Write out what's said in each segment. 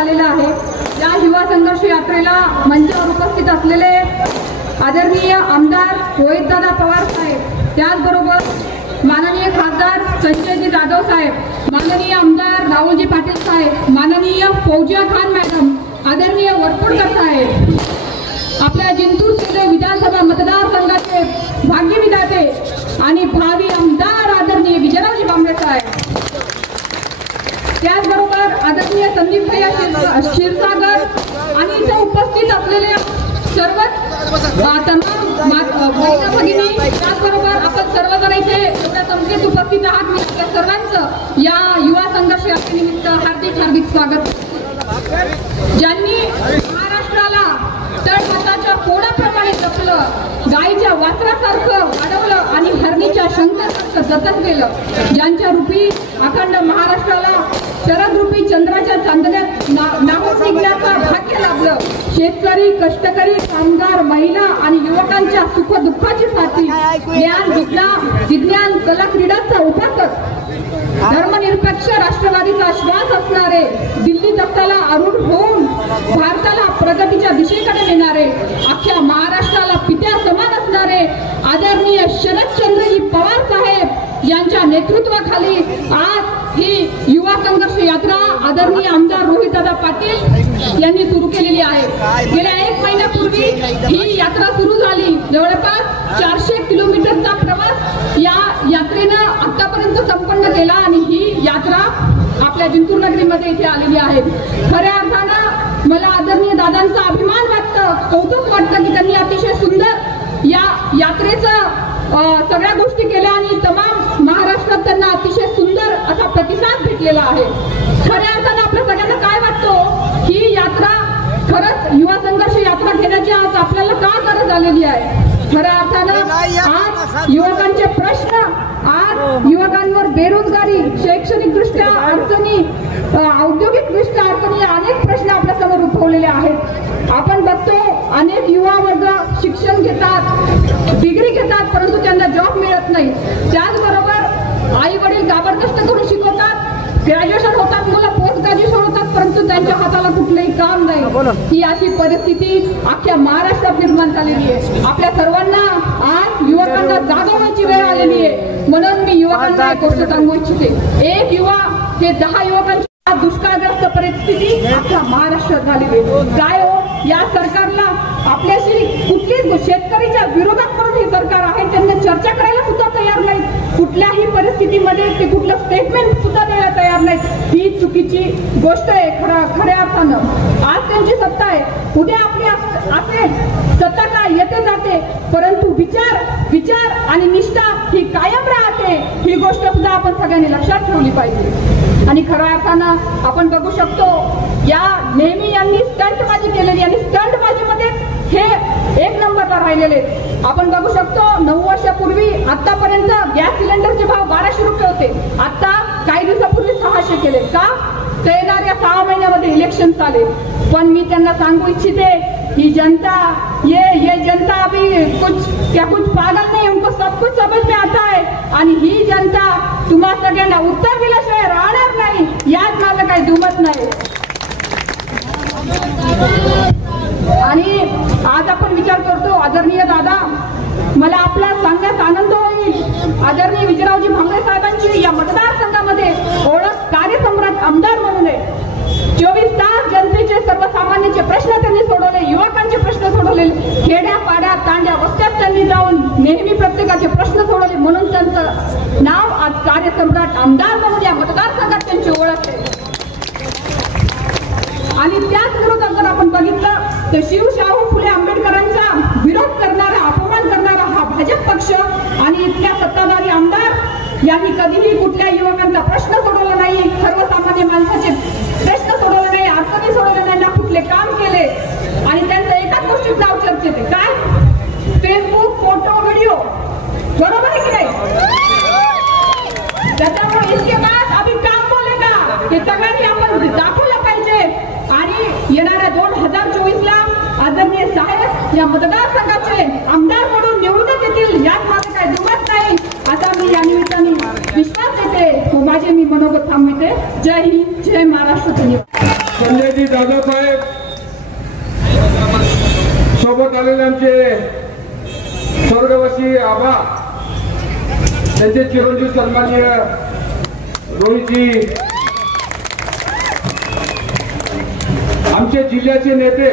झालेला आहे। या युवा संघर्ष यात्रेला मंचावर उपस्थित असलेले आदरणीय आमदार रोहितदादा पवार साहेब, त्याचबरोबर माननीय खासदार संजयजी जाधव साहेब, माननीय आमदार राहुलजी पाटील साहेब, माननीय फौजिया खान मॅडम, आदरणीय वरपुडकर साहेब, आपल्या जिंतूर शिंदे विधानसभा मतदारसंघाचे भाग्य विधाते आणि भावी आमदार आदरणीय विजयरावजी भांबरे साहेब, त्याचबरोबर आदरणीय संदीप भैया क्षीरसागर आणि इथे उपस्थित असलेले सर्वच तमाम बहिणी भगिनी, त्याचबरोबर आपण सर्वजण इथे एवढ्या संख्येत उपस्थित आहात। मी आपल्या सर्वांचं या युवा संघर्ष यात्रेनिमित्त हार्दिक स्वागत। ज्यांनी महाराष्ट्राला तळमताच्या फोडाप्रमाणे जपलं, गायीच्या वासरासारखं वाढवलं आणि हरणीच्या शंकरासारखं जतन केलं, ज्यांच्या रूपी अखंड महाराष्ट्राला शरद रूपी चंद्राच्या चांदण्यात नाहक निघण्याचं भाग्य लाभलं, शेतकरी, कष्टकरी, कामगार, महिला आणि युवकांच्या सुख दुःखाची साथी, ज्ञान, विज्ञान, कला, क्रीडाचा उपासक, धर्मनिरपेक्ष राष्ट्रवादीचा श्वास असणारे, दिल्ली तख्ताला आरूढ होऊन भारताला प्रगतीच्या दिशेकडे नेणारे, अख्ख्या महाराष्ट्राला पित्या समान असणारे आदरणीय शरदचंद्रजी पवार साहेब यांच्या नेतृत्वाखाली आज ही युवा संघर्ष यात्रा आदरणीय आमदार रोहितदादा पाटील यांनी सुरू केलेली आहे। गेल्या 1 महिन्यापूर्वी ही यात्रा सुरू झाली। जवळपास 400 किलोमीटरचा प्रवास या यात्रेनं आतापर्यंत संपन्न केला आणि ही यात्रा आपल्या जिंतूर नगरीमध्ये इथे आलेली आहे। खऱ्या अर्थानं मला आदरणीय दादांचा अभिमान वाटतं, कौतुक वाटतं की त्यांनी अतिशय सुंदर या यात्रेचं सगळ्या गोष्टी केल्या आणि तमाम महाराष्ट्रात त्यांना अतिशय सुंदर असा प्रतिसाद भेटलेला आहे। खऱ्या अर्थानं आपल्या सगळ्यांना काय वाटतं, ही यात्रा खरंच युवा संघर्ष यात्रा घेण्याची आज आपल्याला का गरज आलेली आहे? खऱ्या अर्थानं आज युवकांचे प्रश्न, आज युवकांवर बेरोजगारी, शैक्षणिक दृष्ट्या अडचणी, औद्योगिक दृष्ट्या अडचणी, अनेक प्रश्न आपल्या समोर उद्भवलेले आहेत। आपण बघतो अनेक युवा वर्ग शिक्षण घेतात, डिग्री घेतात, परंतु त्यांना जॉब मिळत नाही। त्याचबरोबर आई वडील जबरदस्त करून शिकवतात, ग्रॅज्युएशन होतात, मुलं पोस्ट ग्रॅज्युएशन होतात, परंतु त्यांच्या हाताला कुठलंही काम नाही। ही अशी परिस्थिती अख्ख्या महाराष्ट्रात निर्माण झालेली आहे। आपल्या सर्वांना आज युवकांना जागवण्याची वेळ आलेली आहे। म्हणून मी युवकांना एक गोष्ट सांगू इच्छिते, एक युवा हे 10 युवकांची दुष्काळग्रस्त परिस्थिती अख्ख्या महाराष्ट्रात झालेली आहे। काय हो, या सरकारला आपल्याशी कुठलीच शेतकऱ्याच्या विरोधात म्हणून हे सरकार आहे, त्यांना चर्चा करायला सुद्धा तयार नाही, कुठल्याही परिस्थितीमध्ये ते कुठलं स्टेटमेंट सुद्धा द्यायला तयार नाही। ही चुकीची गोष्ट आहे खऱ्या अर्थानं। आज त्यांची सत्ता आहे, उद्या आपली असेल सत्ता, काय येते जाते, परंतु विचार आणि निष्ठा ही कायम राहते। ही गोष्ट सुद्धा आपण सगळ्यांनी लक्षात ठेवली पाहिजे। आणि खऱ्या अर्थानं आपण बघू शकतो, या नेहमी यांनी स्टंटबाजी केलेली आणि स्टंटबाजीमध्ये हे 1 नंबरला राहिलेले। आपण बघू शकतो 9 वर्षापूर्वी आतापर्यंत गॅस सिलेंडरचे भाव 1200 रुपये होते, आता काही दिवसापूर्वी 600 केले। का? तर येणाऱ्या 6 महिन्यामध्ये इलेक्शन चालेल। पण मी त्यांना सांगू इच्छिते, ही जनता ये जनता अभी कुछ पागल नहीं, उनको सब कुछ समझ में आता है आणि ही जनता तुम्हा सगळ्यांना उत्तर दिल्याशिवाय राहणार नाही, यात माझं काही दुमत नाही। आणि आज आपण विचार करतो, आदरणीय दादा, मला आपला सांगण्यात आनंद होईल, आदरणीय विजयरावजी भांबरे साहेबांची या मतदारसंघामध्ये ओळख कार्यसम्राट आमदार म्हणून आहे। 24 तास जनतेचे सर्वसामान्यांचे प्रश्न त्यांनी सोडवले, युवकांचे प्रश्न सोडवले, खेड्या पाड्या तांड्या वस्त्यात त्यांनी जाऊन नेहमी प्रत्येकाचे प्रश्न सोडवले, म्हणून त्यांचं नाव आज कार्यसम्राट आमदार म्हणून या मतदारसंघात त्यांची ओळख आहे। आणि त्याच विरोधात जर आपण बघितलं तर शिवशाहू फुले आंबेडकरांचा विरोध करणारा, अपमान करणारा हा भाजप पक्ष आणि इथल्या सत्ताधारी आमदार यांनी कधीही कुठल्या युवकांचा प्रश्न सोडवला नाही, सर्वसामान्य माणसाचे प्रश्न सोडवले नाही, अडचणी सोडवले नाही, ना कुठले काम केले। आणि त्यांचं एकाच गोष्टीत नाव चर्चेत आहे, काय? फेसबुक, फोटो, व्हिडिओ, बरोबर आहे की नाही? त्याच्यामुळे इसके बाद अभी काम बोलेगा हे सगळ्यांनी आपण दाखवलं पाहिजे। आणि येणाऱ्या 2024ला आदरणीय साहेब या मतदारसंघाचे आमदार म्हणून निवडून येतील, यात माझं काही दुमत नाही, आता मी या निमित्ताने विश्वास देते। माझे मी मनोगत थांबविते। जय हिंद, जय महाराष्ट्र, धन्यवाद। संजयजी जाधव साहेब, सोबत आलेले आमचे स्वर्गवासी आबा, त्यांचे चिरंजीव सन्माननीय रोहितजी, आमचे जिल्ह्याचे नेते,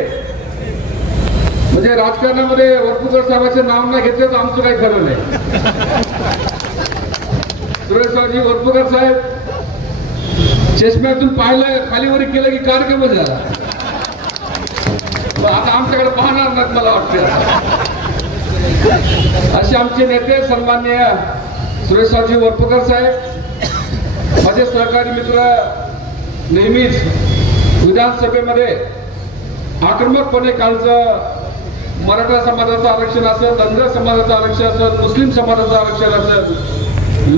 म्हणजे राजकारणामध्ये वरपुकर साहेबांचे नाव नाही घेतले तर आमचं काही खरं नाही. सुरेशरावजी वरपुकर साहेब चष्म्यातून पाहिलं खालीवर केलं की कार्यक्रम झाला. आता आमच्याकडे पाहणार नाहीत मला वाटतं. असे आमचे नेते सन्माननीय सुरेशरावजी वरपुकर साहेब, माझे सहकारी मित्र, नेहमीच विधानसभेमध्ये आक्रमकपणे कालचं मराठा समाजाचं आरक्षण असेल, धनगर समाजाचं आरक्षण असेल, मुस्लिम समाजाचं आरक्षण असेल,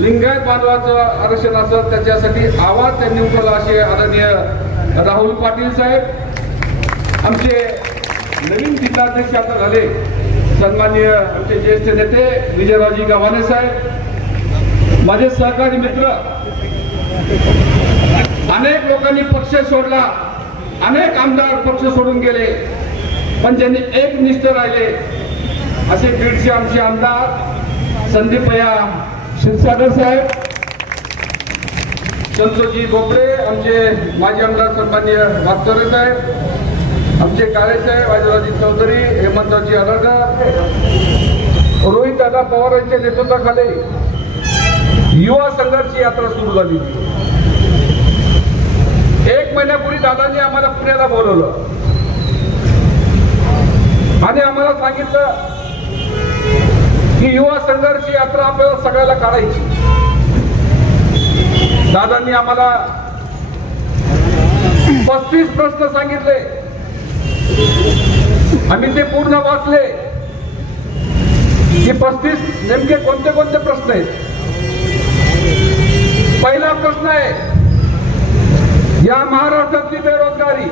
लिंगायत बांधवाचं आरक्षण असेल, त्याच्यासाठी आवाज त्यांनी उठवला. असे आदरणीय राहुल पाटील साहेब, आमचे नवीन जिल्हाध्यक्ष आता झाले सन्माननीय आमचे ज्येष्ठ नेते विजयरावजी गव्हाणे साहेब, माझे सहकारी मित्र, अनेक लोकांनी पक्ष सोडला, अनेक आमदार पक्ष सोडून गेले, पण ज्यांनी एक निष्ठ राहिले असे बीडचे आमचे आमदार संदीपया क्षीरसागर साहेब, संतोषजी गोपडे, आमचे माजी आमदार सन्माननीय वागचौरे साहेब, आमचे काळे साहेब, बाजीरावजी चौधरी, हेमंतरावजी अलरकर, रोहितदादा पवार यांच्या नेतृत्वाखाली युवा संघर्ष यात्रा सुरू झाली. 1 महिन्यापूर्वी दादांनी आम्हाला पुण्याला बोलवलं आणि आम्हाला सांगितलं की युवा संघर्ष यात्रा आपल्याला सगळ्याला काढायची. दादांनी आम्हाला 35 प्रश्न सांगितले. आम्ही ते पूर्ण वाचले की 35 नेमके कोणते कोणते प्रश्न आहेत. पहिला प्रश्न आहे, या महाराष्ट्रातली बेरोजगारी,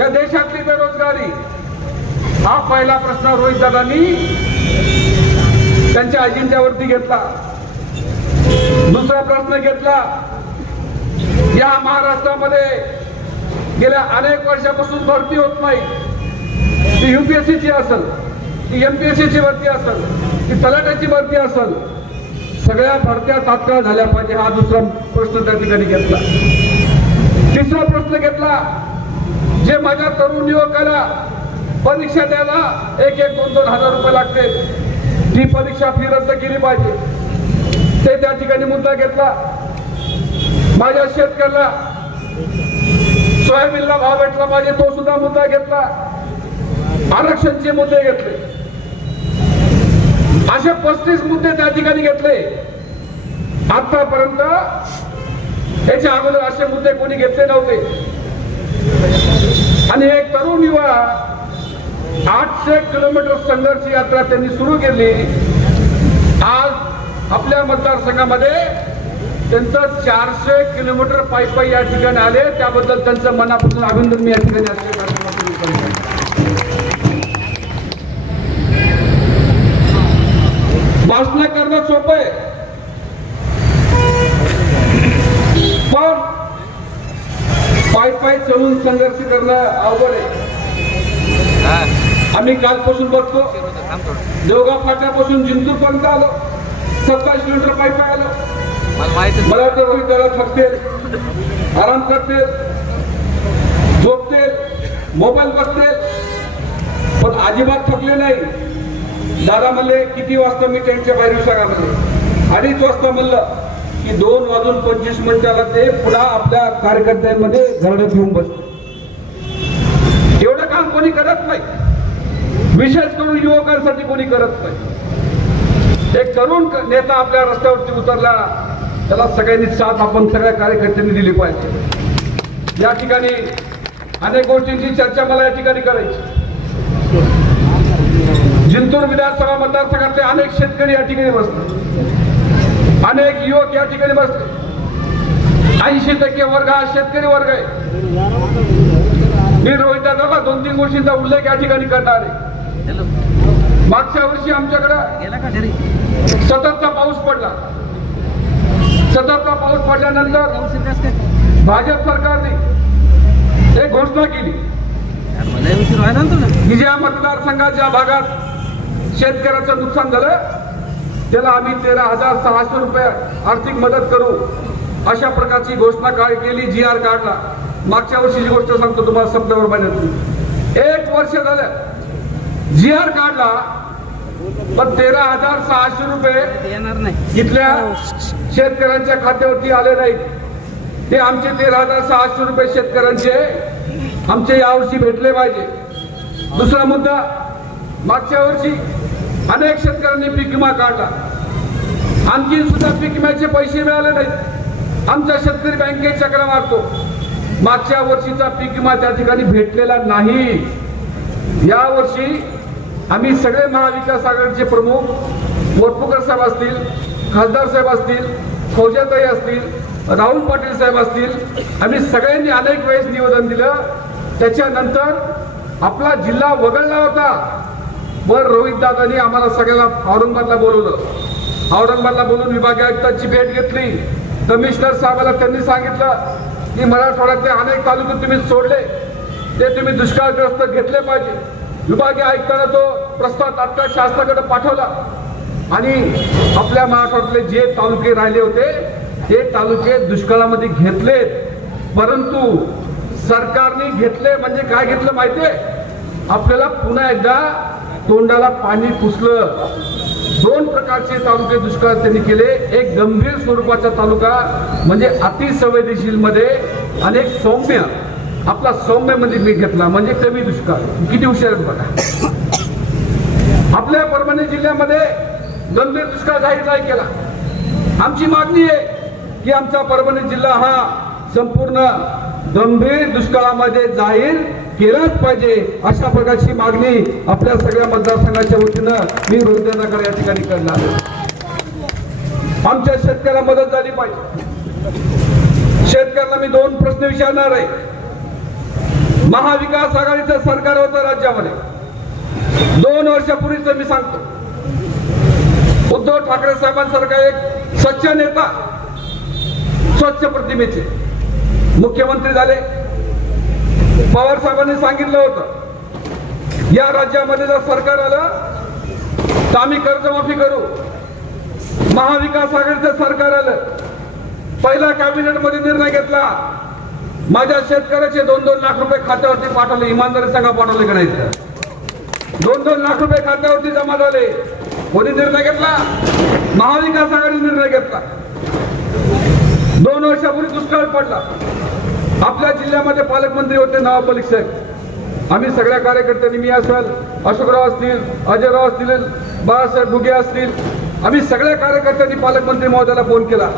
या देशातली बेरोजगारी, हा पहिला प्रश्न रोहित दादांनी त्यांच्या अजेंड्यावरती घेतला. दुसरा प्रश्न घेतला, या महाराष्ट्रामध्ये गेल्या अनेक वर्षापासून भरती होत नाही, ती UPSCची असेल, ती MPSCची भरती असेल, ती तलाठ्याची भरती असेल, सगळ्या भरत्या तात्काळ झाल्या पाहिजे, हा दुसरा प्रश्न त्या ठिकाणी घेतला. तिसरा प्रश्न घेतला, जे माझ्या तरुण युवकाला परीक्षा द्यायला 1-2 हजार रुपये लागते, ती परीक्षा फी रद्द केली पाहिजे, ते त्या ठिकाणी मुद्दा घेतला. माझ्या शेतकऱ्याला सोयाबीनला भाव भेटला पाहिजे, तो सुद्धा मुद्दा घेतला. आरक्षणचे मुद्दे घेतले. असे 35 मुद्दे त्या ठिकाणी घेतले. आतापर्यंत याच्या अगोदर असे मुद्दे कोणी घेतले नव्हते. आणि एक तरुण युवा 800 किलोमीटर संघर्ष यात्रा त्यांनी सुरू केली. आज आपल्या मतदारसंघामध्ये त्यांचं 400 किलोमीटर पायी या ठिकाणी आले, त्याबद्दल त्यांचं मनापासून अभिनंदन मी या ठिकाणी भाषण करणं सोपं आहे, पण पायी चढून संघर्ष करणं अवघड आहे. आम्ही कालपासून बघतो, देवगाव फाट्यापासून जिंतूर पर्यंत आलो, 27 किलोमीटर पायी आलो. मला वाटतं रोहित दादा थकतील, आराम करतील, झोपतील, मोबाईल बघतील, पण अजिबात थकले नाही. दादा म्हणले किती वाजता मी त्यांच्या बाहेर विभागामध्ये 2:30 वाजता म्हणलं की 2:25 ते पुन्हा आपल्या कार्यकर्त्यांमध्ये घरडे घेऊन बसले. एवढं काम कोणी करत नाही, विशेष करून युवकांसाठी कोणी करत नाही. एक तरुण नेता आपल्या रस्त्यावरती उतरला, त्याला सगळ्यांनी साथ आपण सगळ्या कार्यकर्त्यांनी दिली पाहिजे. या ठिकाणी अनेक गोष्टींची चर्चा मला या ठिकाणी करायची. जिंतूर विधानसभा मतदारसंघातले अनेक शेतकरी या ठिकाणी बसले, अनेक युवक या ठिकाणी बसले. 80% वर्ग हा शेतकरी वर्ग आहे. मी रोहित दादाला 2-3 गोष्टींचा उल्लेख या ठिकाणी करणार आहे. मागच्या वर्षी आमच्याकडे सततचा पाऊस पडला. सततचा पाऊस पडल्यानंतर भाजप सरकारने घोषणा केली की ज्या मतदारसंघाच्या भागात शेतकऱ्याचं नुकसान झालं त्याला आम्ही 13,600 रुपये आर्थिक मदत करू, अशा प्रकारची घोषणा काय केली, GR काढला. मागच्या वर्षीची गोष्ट सांगतो तुम्हाला सप्टेंबर महिन्यात. 1 वर्ष झालं GR काढला, पण 13,600 रुपये येणार नाही, इथल्या शेतकऱ्यांच्या खात्यावरती आले नाहीत. ते आमचे 13,600 रुपये शेतकऱ्यांचे आमचे यावर्षी भेटले पाहिजे. दुसरा मुद्दा, मागच्या वर्षी अनेक शेतकऱ्यांनी पीक विमा काढला, आणखी सुद्धा पीक विम्याचे पैसे मिळाले नाहीत. आमच्या शेतकरी बँकेत चक्रा मारतो, मागच्या वर्षीचा पीक विमा त्या ठिकाणी भेटलेला नाही. या वर्षी आम्ही सगळे महाविकास आघाडीचे प्रमुख, मोरपूकर साहेब असतील, खासदार साहेब असतील, फौजाताई असतील, राहुल पाटील साहेब असतील, आम्ही सगळ्यांनी अनेक वेळेस निवेदन दिलं. त्याच्यानंतर आपला जिल्हा वगळला होता, वर रोहित दादांनी आम्हाला सगळ्याला औरंगाबादला बोलवलं. औरंगाबादला बोलून विभागीय आयुक्तांची भेट घेतली. कमिशनर साहेबांना त्यांनी सांगितलं की मराठवाड्यातले अनेक तालुके तुम्ही सोडले, ते तुम्ही दुष्काळग्रस्त घेतले पाहिजे. विभागीय आयुक्तांना तो प्रस्ताव तात्काळ शासनाकडे पाठवला आणि आपल्या मराठवाड्यातले जे तालुके राहिले होते ते तालुके दुष्काळामध्ये घेतलेत. परंतु सरकारने घेतले म्हणजे काय घेतलं माहितीये, आपल्याला पुन्हा एकदा तोंडाला पाणी पुसलं. 2 प्रकारचे तालुके दुष्काळात त्यांनी केले. एक गंभीर स्वरूपाचा तालुका म्हणजे अतिसंवेदनशील मध्ये, आणि एक सौम्य, आपला सौम्य मध्ये मी घेतला म्हणजे कमी दुष्काळ. किती हुशार आहेत बघा. आपल्या परभणी जिल्ह्यामध्ये गंभीर दुष्काळ जाहीर नाही केला. आमची मागणी आहे की आमचा परभणी जिल्हा हा संपूर्ण गंभीर दुष्काळामध्ये जाहीर केलाच पाहिजे, अशा प्रकारची मागणी आपल्या सगळ्या मतदारसंघाच्या वतीनं मी रोहिदांकडे या ठिकाणी करणार आहे. आमच्या शेतकऱ्याला मदत झाली पाहिजे. शेतकऱ्याला मी 2 प्रश्न विचारणार आहे. महाविकास आघाडीचं सरकार होतं राज्यामध्ये, 2 वर्षापूर्वीच मी सांगतो, उद्धव ठाकरे साहेबांसारखा एक स्वच्छ नेता, स्वच्छ प्रतिमेचे मुख्यमंत्री झाले. पवार साहेबांनी सांगितलं होतं या राज्यामध्ये जर सरकार आलं तर आम्ही कर्जमाफी करू. महाविकास आघाडीचं सरकार आलं, पहिला कॅबिनेट मध्ये निर्णय घेतला, माझ्या शेतकऱ्याचे 2-2 लाख रुपये खात्यावरती पाठवले. इमानदारी सांगा, पाठवले का नाही? 2-2 लाख रुपये खात्यावरती जमा झाले. कोणी निर्णय घेतला? महाविकास आघाडी निर्णय घेतला. 2 वर्षापूर्वी दुष्काळ पडला. आपल्या जिल्ह्यामध्ये पालकमंत्री होते नवाब मलिक साहेब. आम्ही सगळ्या कार्यकर्त्यांनी, मी असेल, अशोकराव असतील, अजयराव असतील, बाळासाहेब भुगे असतील, आम्ही सगळ्या कार्यकर्त्यांनी पालकमंत्री महोदयाला फोन केला.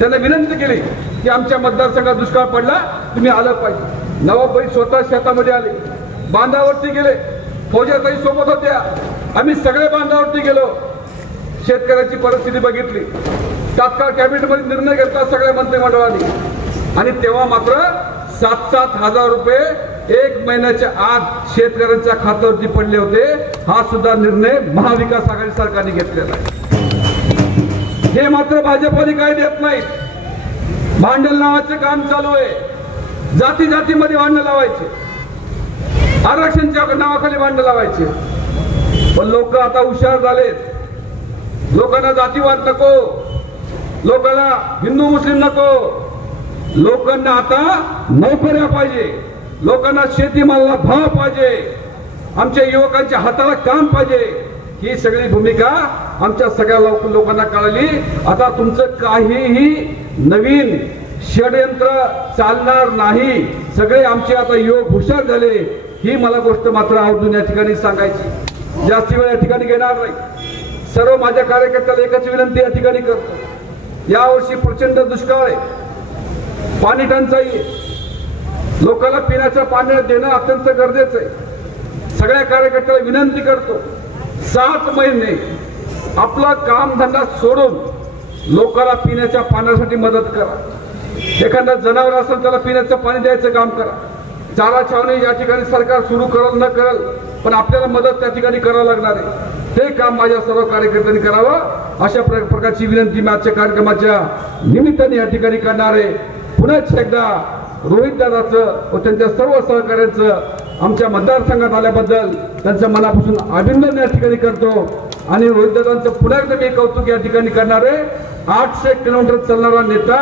त्यांना विनंती केली की आमच्या मतदारसंघात दुष्काळ पडला, तुम्ही आलं पाहिजे. नवाबबाई स्वतः शेतामध्ये आले, बांधावरती गेले, फौजाताई सोबत होत्या, आम्ही सगळे बांधावरती गेलो, शेतकऱ्याची परिस्थिती बघितली. तात्काळ कॅबिनेटमध्ये निर्णय घेतला सगळ्या मंत्रिमंडळाने, आणि तेव्हा मात्र 7-7 हजार रुपये 1 महिन्याच्या आत शेतकऱ्यांच्या खात्यावरती पडले होते. हा सुद्धा निर्णय महाविकास आघाडी सरकारने घेतलेला आहे. हे मात्र भाजपने काय देत नाहीत. भांडण लावायचे काम चालू आहे. जाती जातीमध्ये भांडण लावायचे, आरक्षणच्या नावाखाली भांडण लावायचे. पण लोक आता हुशार झालेत. लोकांना जातीवाद नको, लोकांना हिंदू मुस्लिम नको, लोकांना आता नोकऱ्या पाहिजे, लोकांना शेतीमालाला भाव पाहिजे, आमच्या युवकांच्या हाताला काम पाहिजे. ही सगळी भूमिका आमच्या सगळ्या लोकांना कळली. आता तुमचं काहीही नवीन षडयंत्र चालणार नाही. सगळे आमचे आता युवक हुशार झाले. ही मला गोष्ट मात्र आवर्जून या ठिकाणी सांगायची. जास्ती वेळ या ठिकाणी घेणार नाही. सर्व माझ्या कार्यकर्त्याला एकच विनंती या ठिकाणी करतो, यावर्षी प्रचंड दुष्काळ आहे, पाणी टंचाई आहे, लोकांना पिण्याचं पाणी देणं अत्यंत गरजेचं आहे. सगळ्या कार्यकर्त्याला विनंती करतो, 7 महिने आपला काम धंदा सोडून लोकांना पिण्याच्या पाण्यासाठी मदत करा. एखादा जनावर असेल त्याला पिण्याचं पाणी द्यायचं काम करा. चारा छावणी या ठिकाणी सरकार सुरू करेल न करेल, पण आपल्याला मदत त्या ठिकाणी करावं लागणार आहे. ते काम माझ्या सर्व कार्यकर्त्यांनी करावं, अशा प्रकारची विनंती मी आजच्या कार्यक्रमाच्या निमित्ताने या ठिकाणी करणार आहे. पुन्हा एकदा रोहित दादाचं व त्यांच्या सर्व सहकार्यांचं आमच्या मतदारसंघात आल्याबद्दल त्यांचं मनापासून अभिनंदन या ठिकाणी करतो. आणि रोहित दादांचं पुन्हा एकदा मी कौतुक या ठिकाणी करणारे 800 किलोमीटर चालणारा नेता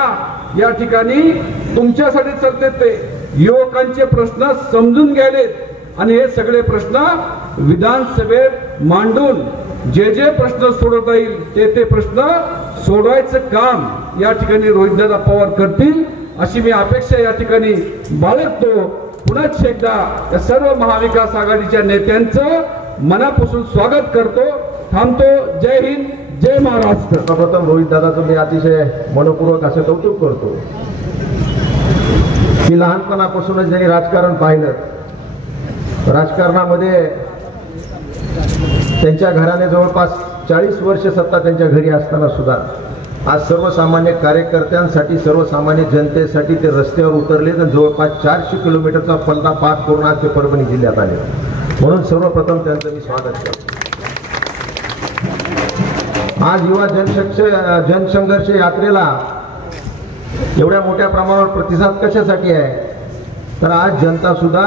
या ठिकाणी तुमच्यासाठी चालते. ते युवकांचे प्रश्न समजून घ्यायलेत आणि हे सगळे प्रश्न विधानसभेत मांडून जे प्रश्न सोडवता येईल ते प्रश्न सोडवायचं काम या ठिकाणी रोहितदादा पवार करतील अशी मी अपेक्षा या ठिकाणी बाळगतो. पुन्हा एकदा या सर्व महाविकास आघाडीच्या नेत्यांचं मनापासून स्वागत करतो. थांबतो. जय हिंद, जय महाराष्ट्र. सर्वप्रथम रोहित दादाचं मी अतिशय मनपूर्वक असं कौतुक करतो की लहानपणापासूनच ज्यांनी राजकारण पाहिलं, राजकारणामध्ये त्यांच्या घराने जवळपास 40 वर्ष सत्ता त्यांच्या घरी असताना सुद्धा आज सर्वसामान्य कार्यकर्त्यांसाठी, सर्वसामान्य जनतेसाठी ते रस्त्यावर उतरले तर जवळपास 400 किलोमीटरचा पल्ला पार करून आज ते परभणी जिल्ह्यात आले. म्हणून सर्वप्रथम त्यांचं मी स्वागत करतो. आज युवा जनसंघर्ष यात्रेला एवढ्या मोठ्या प्रमाणावर प्रतिसाद कशासाठी आहे तर आज जनता सुद्धा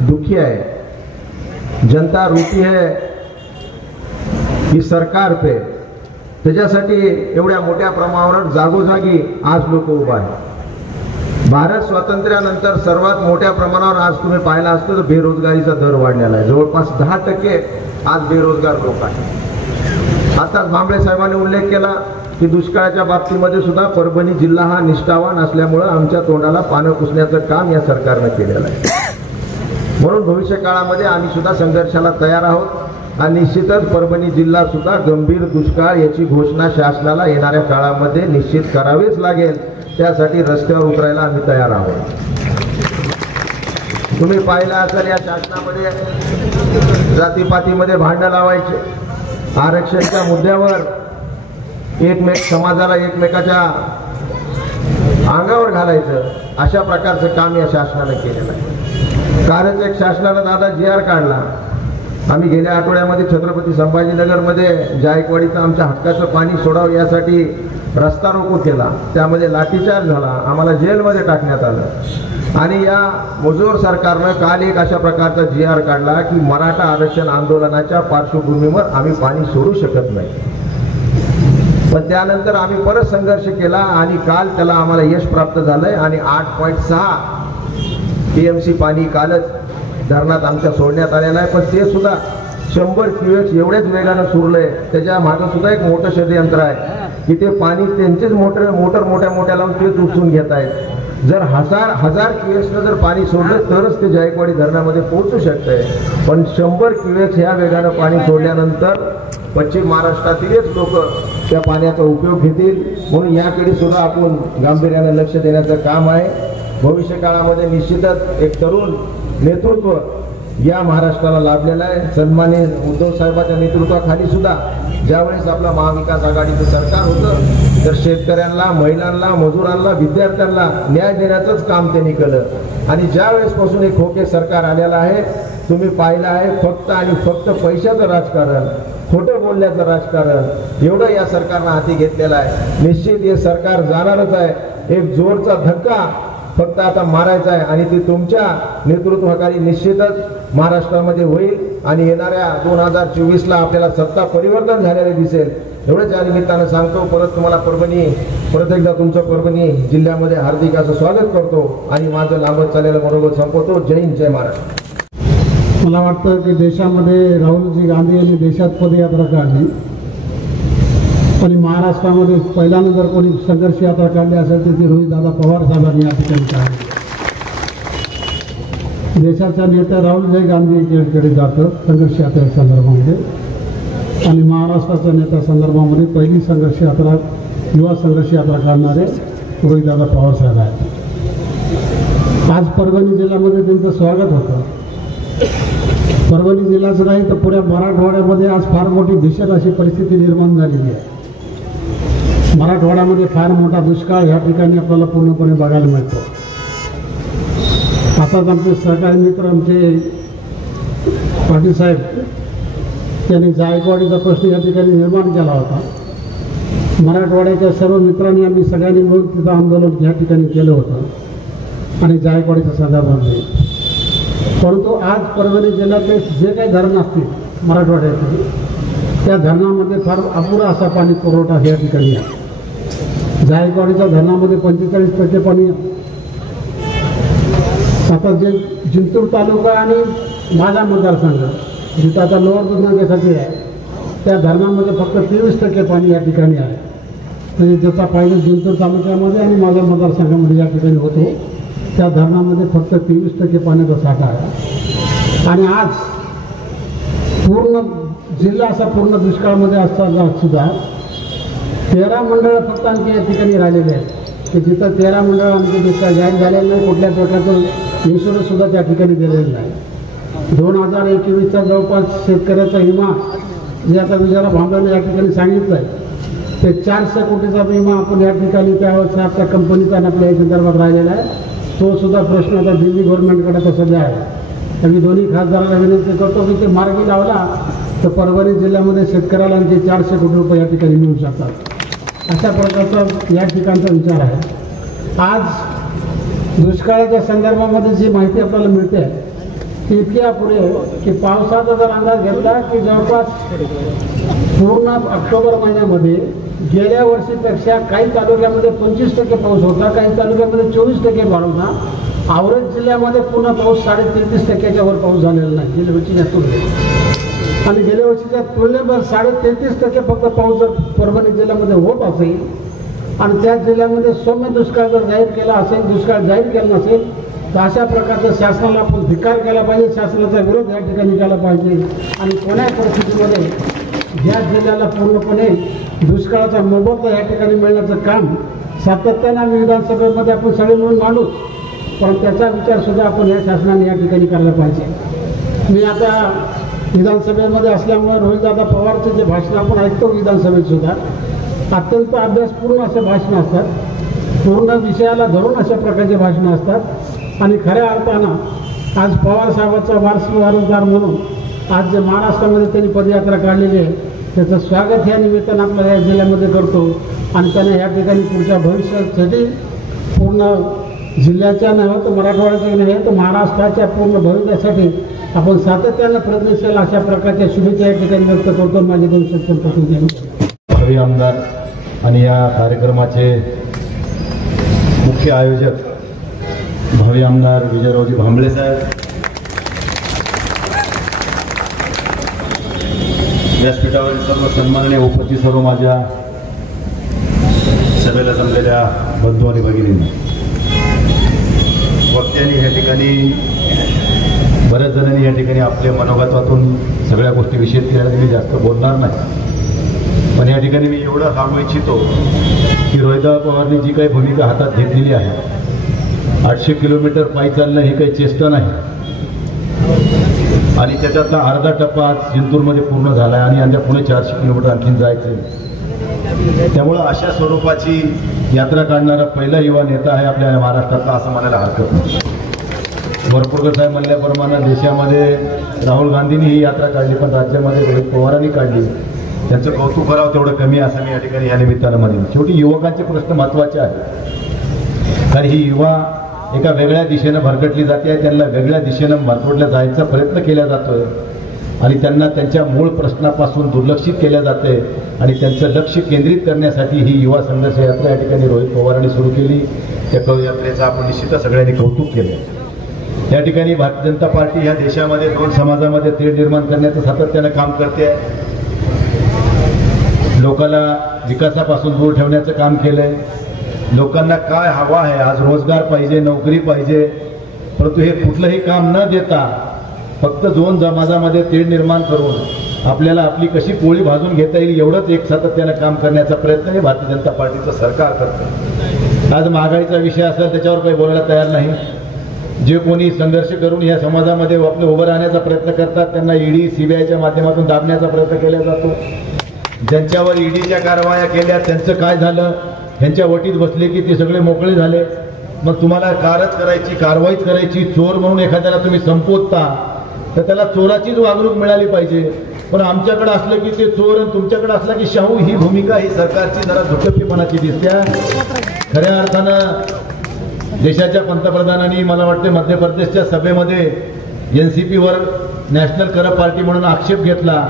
दुखी आहे. जनता रुठी है इस सरकार पे, त्याच्यासाठी एवढ्या मोठ्या प्रमाणावर जागोजागी आज लोक उभा आहे. भारत स्वातंत्र्यानंतर सर्वात मोठ्या प्रमाणावर आज तुम्ही पाहिला असतं तर बेरोजगारीचा दर वाढलेला आहे. जवळपास 10% आज बेरोजगार लोक आहेत. आता भांबळे साहेबांनी उल्लेख केला की दुष्काळाच्या बाबतीमध्ये सुद्धा परभणी जिल्हा हा निष्ठावान असल्यामुळे आमच्या तोंडाला पानं पुसण्याचं काम या सरकारनं केलेलं आहे. म्हणून भविष्य काळामध्ये आम्ही सुद्धा संघर्षाला तयार आहोत आणि निश्चितच परभणी जिल्हा सुद्धा गंभीर दुष्काळ याची घोषणा शासनाला येणाऱ्या काळामध्ये निश्चित करावीच लागेल. त्यासाठी रस्त्यावर उतरायला आम्ही तयार आहोत. तुम्ही पाहिलं असेल या शासनामध्ये जातीपातीमध्ये भांडण लावायचे, आरक्षणच्या मुद्द्यावर समाजाला एकमेकाच्या अंगावर घालायचं, अशा प्रकारचं काम या शासनाने केलेलं आहे. कालच एक शासनानं दादा GR काढला. आम्ही गेल्या आठवड्यामध्ये छत्रपती संभाजीनगरमध्ये जायकवाडीचं आमच्या हक्काचं पाणी सोडावं यासाठी रस्ता रोको केला. त्यामध्ये लाठीचार्ज झाला, आम्हाला जेलमध्ये टाकण्यात आलं. आणि या मुजोर सरकारनं काल एक अशा प्रकारचा GR काढला की मराठा आरक्षण आंदोलनाच्या पार्श्वभूमीवर आम्ही पाणी सोडू शकत नाही. पण त्यानंतर आम्ही परत संघर्ष केला आणि काल त्याला आम्हाला यश प्राप्त झालंय आणि 8.6 TMC पाणी कालच धरणात आमच्या सोडण्यात आलेलं आहे. पण ते सुद्धा 100 क्यूएक्स एवढ्याच वेगानं सुरलंय. त्याच्या मागं सुद्धा एक मोठं षडयंत्र आहे की ते पाणी त्यांचेच मोटर मोठ्या लावून तेच उपसून घेत आहेत. जर हजार क्यूएक्सनं जर पाणी सोडलं तरच ते जायकवाडी धरणामध्ये पोहोचू शकतंय. पण 100 क्यूएक्स ह्या वेगानं पाणी सोडल्यानंतर पश्चिम महाराष्ट्रातीलच लोक त्या पाण्याचा उपयोग घेतील. म्हणून याकडे सुद्धा आपण गांभीर्याने लक्ष देण्याचं काम आहे. भविष्य काळामध्ये निश्चितच एक तरुण नेतृत्व या महाराष्ट्राला लाभलेलं आहे. सन्माननीय उद्धव साहेबांच्या नेतृत्वाखाली सुद्धा ज्यावेळेस आपलं महाविकास आघाडीचं सरकार होतं तर शेतकऱ्यांना, महिलांना, मजुरांना, विद्यार्थ्यांना न्याय देण्याचंच काम त्यांनी केलं. आणि ज्यावेळेसपासून एक खोके सरकार आलेलं आहे तुम्ही पाहिलं आहे फक्त आणि फक्त पैशाचं राजकारण, खोटं बोलण्याचं राजकारण एवढं या सरकारनं हाती घेतलेलं आहे. निश्चित हे सरकार जाणारच आहे. एक जोरचा धक्का फक्त आता मारायचा आहे आणि ती तुमच्या नेतृत्वाखाली निश्चितच महाराष्ट्रामध्ये होईल आणि येणाऱ्या 2024ला आपल्याला सत्ता परिवर्तन झालेले दिसेल. एवढंच या निमित्तानं सांगतो. परत एकदा तुमचं परभणी जिल्ह्यामध्ये हार्दिक असं स्वागत करतो आणि माझं लांबत चाललेलं मनोगत संपवतो. जय हिंद, जय महाराष्ट्र. मला वाटतं की देशामध्ये राहुलजी गांधी यांनी देशात पदयात्रा काढली आणि महाराष्ट्रामध्ये पहिल्यांदा जर कोणी संघर्ष यात्रा काढली असेल तर ती रोहितदादा पवार साहेबांनी या ठिकाणी काढली. देशाचा नेता राहुलजी गांधीकडे जातं संघर्ष यात्रे संदर्भामध्ये आणि महाराष्ट्राचा नेता संदर्भामध्ये पहिली संघर्ष यात्रा, युवा संघर्ष यात्रा काढणारे रोहितदादा पवार साहेब आहेत. आज परभणी जिल्ह्यामध्ये त्यांचं स्वागत होतं. परभणी जिल्ह्याचं नाही तर पुऱ्या मराठवाड्यामध्ये आज फार मोठी भीषण अशी परिस्थिती निर्माण झालेली आहे. मराठवाड्यामध्ये फार मोठा दुष्काळ ह्या ठिकाणी आपल्याला पूर्णपणे बघायला मिळतो. आताच आमचे सहकारी मित्र आमचे पाटील साहेब त्यांनी जायकवाडीचा प्रश्न या ठिकाणी निर्माण केला होता. मराठवाड्याच्या सर्व मित्रांनी आम्ही सगळ्यांनी मिळून तिथं आंदोलन या ठिकाणी केलं होतं आणि जायकवाडीच्या संदर्भामध्ये. परंतु आज परभणी जिल्ह्यातले जे काही धरण असतील मराठवाड्यातील त्या धरणामध्ये फार अपुरा असा पाणी पुरवठा या ठिकाणी आहे. जायकवाडीच्या धरणामध्ये 45% पाणी आहे. आता जे जिंतूर तालुका आणि माझा मतदारसंघ जिथं आता लोअर दुधनाक्यासाठी आहे त्या धरणामध्ये फक्त 23% पाणी या ठिकाणी आहे. म्हणजे ज्याचा फायदा जिंतूर तालुक्यामध्ये आणि माझ्या मतदारसंघामध्ये या ठिकाणी होतो त्या धरणामध्ये फक्त 23% पाण्याचा साठा आहे. आणि आज पूर्ण जिल्हा असा पूर्ण दुष्काळामध्ये असताना सुद्धा 13 मंडळं फक्त आणखी या ठिकाणी राहिलेले आहेत की जिथं 13 मंडळं आणखी दुष्काळ जाहीर झालेलं नाही. कुठल्या प्रकारचं इन्शुरन्स सुद्धा त्या ठिकाणी दिलेलं नाही. 2021चा जवळपास शेतकऱ्याचा विमा जे आता विजयाला भांबराने या ठिकाणी सांगितलं आहे ते 400 कोटीचा विमा आपण या ठिकाणी त्यावेळेस आपल्या कंपनीचा आपल्या या संदर्भात राहिलेला आहे. तो सुद्धा प्रश्न आता दिल्ली गव्हर्नमेंटकडे आता सध्या आहे. आम्ही दोन्ही खासदारांना विनंती करतो की ते मार्गी लावला तर परभणी जिल्ह्यामध्ये शेतकऱ्याला आणखी 400 कोटी रुपये या ठिकाणी मिळू शकतात. अशा प्रकारचा या ठिकाणचा विचार आहे. आज दुष्काळाच्या संदर्भामध्ये जी माहिती आपल्याला मिळते ती इतकी अपुरी की पावसाचा जर अंदाज घेतला की जवळपास पूर्ण ऑक्टोबर महिन्यामध्ये गेल्या वर्षीपेक्षा काही तालुक्यामध्ये 25% पाऊस होता, काही तालुक्यामध्ये 24% वाढ होता. औरंगाबाद जिल्ह्यामध्ये पूर्ण पाऊस 33.5%च्या वर पाऊस झालेला नाही गेल्या वर्षीच्या तुलनेत. आणि गेल्या वर्षीच्या तुलनेवर 33.5% फक्त पाऊस जर परभणी जिल्ह्यामध्ये होत असेल आणि त्या जिल्ह्यामध्ये सौम्य दुष्काळ जर जाहीर केला असेल, दुष्काळ जाहीर केला नसेल तर अशा प्रकारचं शासनाला आपण धिक्कार केला पाहिजे. शासनाचा विरोध या ठिकाणी केला पाहिजे. आणि कोण्याही परिस्थितीमध्ये या जिल्ह्याला पूर्णपणे दुष्काळाचा मोबदला या ठिकाणी मिळण्याचं काम सातत्यानं आम्ही विधानसभेमध्ये आपण सगळे मिळून मांडू, पण त्याचा विचारसुद्धा आपण या शासनाने या ठिकाणी करायला पाहिजे. मी आता विधानसभेमध्ये असल्यामुळे रोहितदादा पवारचे जे भाषण आपण ऐकतो विधानसभेत सुद्धा अत्यंत अभ्यासपूर्ण असे भाषणं असतात. पूर्ण विषयाला धरून अशा प्रकारचे भाषणं असतात. आणि खऱ्या अर्थानं आज पवार साहेबांचा वारसदार म्हणून आज जे महाराष्ट्रामध्ये त्यांनी पदयात्रा काढलेली आहे त्याचं स्वागत या निमित्तानं आपल्या या जिल्ह्यामध्ये करतो. आणि त्यांना या ठिकाणी पुढच्या भविष्यासाठी पूर्ण जिल्ह्याच्या नव्हे तर मराठवाड्याच्या नव्हे तर महाराष्ट्राच्या पूर्ण भविष्यासाठी आपण सातत्यानं प्रयत्नशील अशा प्रकारच्या शुभेच्छा या ठिकाणी व्यक्त करतो. माझे 2 शब्द प्रतिनिधी भावी आमदार आणि या कार्यक्रमाचे मुख्य आयोजक भावी आमदार विजयरावजी भांबळे साहेब, व्यासपीठावरील सर्व सन्माननीय उपस्थित सर्व माझ्या सभेला जमलेल्या बंधू आणि भगिनींना, वक्त्यांनी या ठिकाणी बऱ्याच जणांनी या ठिकाणी आपल्या मनोगतातून सगळ्या गोष्टी विषय केल्या. मी जास्त बोलणार नाही, पण या ठिकाणी मी एवढं सांगू इच्छितो की रोहितदादा पवारनी जी काही भूमिका हातात घेतलेली आहे, 800 किलोमीटर पायी चालणं ही काही चेष्टा नाही. आणि त्याच्यातला अर्धा टप्पा आज जिंतूरमध्ये पूर्ण झाला आहे आणि यांच्या पुढे 400 किलोमीटर आणखीन जायचं. त्यामुळं अशा स्वरूपाची यात्रा काढणारा पहिला युवा नेता आहे आपल्या महाराष्ट्रातला असं म्हणायला हरकत नाही. वरपुडकर साहेब म्हणल्याप्रमाणे देशामध्ये राहुल गांधींनी ही यात्रा काढली, पण राज्यामध्ये रोहित पवारांनी काढली. त्यांचं कौतुक करावं तेवढं कमी असं मी या ठिकाणी या निमित्तानं म्हणेन. शेवटी युवकांचे प्रश्न महत्त्वाचे आहेत, कारण ही युवा एका वेगळ्या दिशेनं भरकटली जाते आहे. त्यांना वेगळ्या दिशेनं भरकटल्या जायचा प्रयत्न केला जातोय आणि त्यांना त्यांच्या मूळ प्रश्नापासून दुर्लक्षित केल्या जाते आणि त्यांचं लक्ष केंद्रित करण्यासाठी ही युवा संघर्ष यात्रा या ठिकाणी रोहित पवारांनी सुरू केली. त्या यात्रेचं आपण निश्चितच सगळ्यांनी कौतुक केलं. या ठिकाणी भारतीय जनता पार्टी ह्या देशामध्ये 2 समाजामध्ये तेढ निर्माण करण्याचं सातत्यानं काम करते आहे. लोकांना विकासापासून दूर ठेवण्याचं काम केलंय. लोकांना काय हवं आहे, आज रोजगार पाहिजे, नोकरी पाहिजे, परंतु हे कुठलंही काम न देता फक्त 2 समाजामध्ये तेढ निर्माण करून आपल्याला आपली कशी पोळी भाजून घेता येईल एवढंच एक सातत्यानं काम करण्याचा प्रयत्न हे भारतीय जनता पार्टीचं सरकार करतं. आज महागाईचा विषय असेल त्याच्यावर काही बोलायला तयार नाही. जे कोणी संघर्ष करून या समाजामध्ये आपलं उभं राहण्याचा प्रयत्न करतात त्यांना ईडी सीबीआयच्या माध्यमातून दाबण्याचा प्रयत्न केला जातो. ज्यांच्यावर ईडीच्या कारवाया केल्या त्यांचं काय झालं, ह्यांच्या वटीत बसले की ते सगळे मोकळे झाले. मग तुम्हाला कारवाईच करायची. चोर म्हणून एखाद्याला तुम्ही संपवता तर त्याला चोराचीच वागणूक मिळाली पाहिजे. पण आमच्याकडे असलं की ते चोर आणि तुमच्याकडे असला की शाहू, ही भूमिका ही सरकारची जरा दुटप्पीपणाची दिसते. खऱ्या अर्थानं देशाच्या पंतप्रधानांनी मला वाटते मध्य प्रदेशच्या सभेमध्ये NCP वर नॅशनल करप्ट पार्टी म्हणून आक्षेप घेतला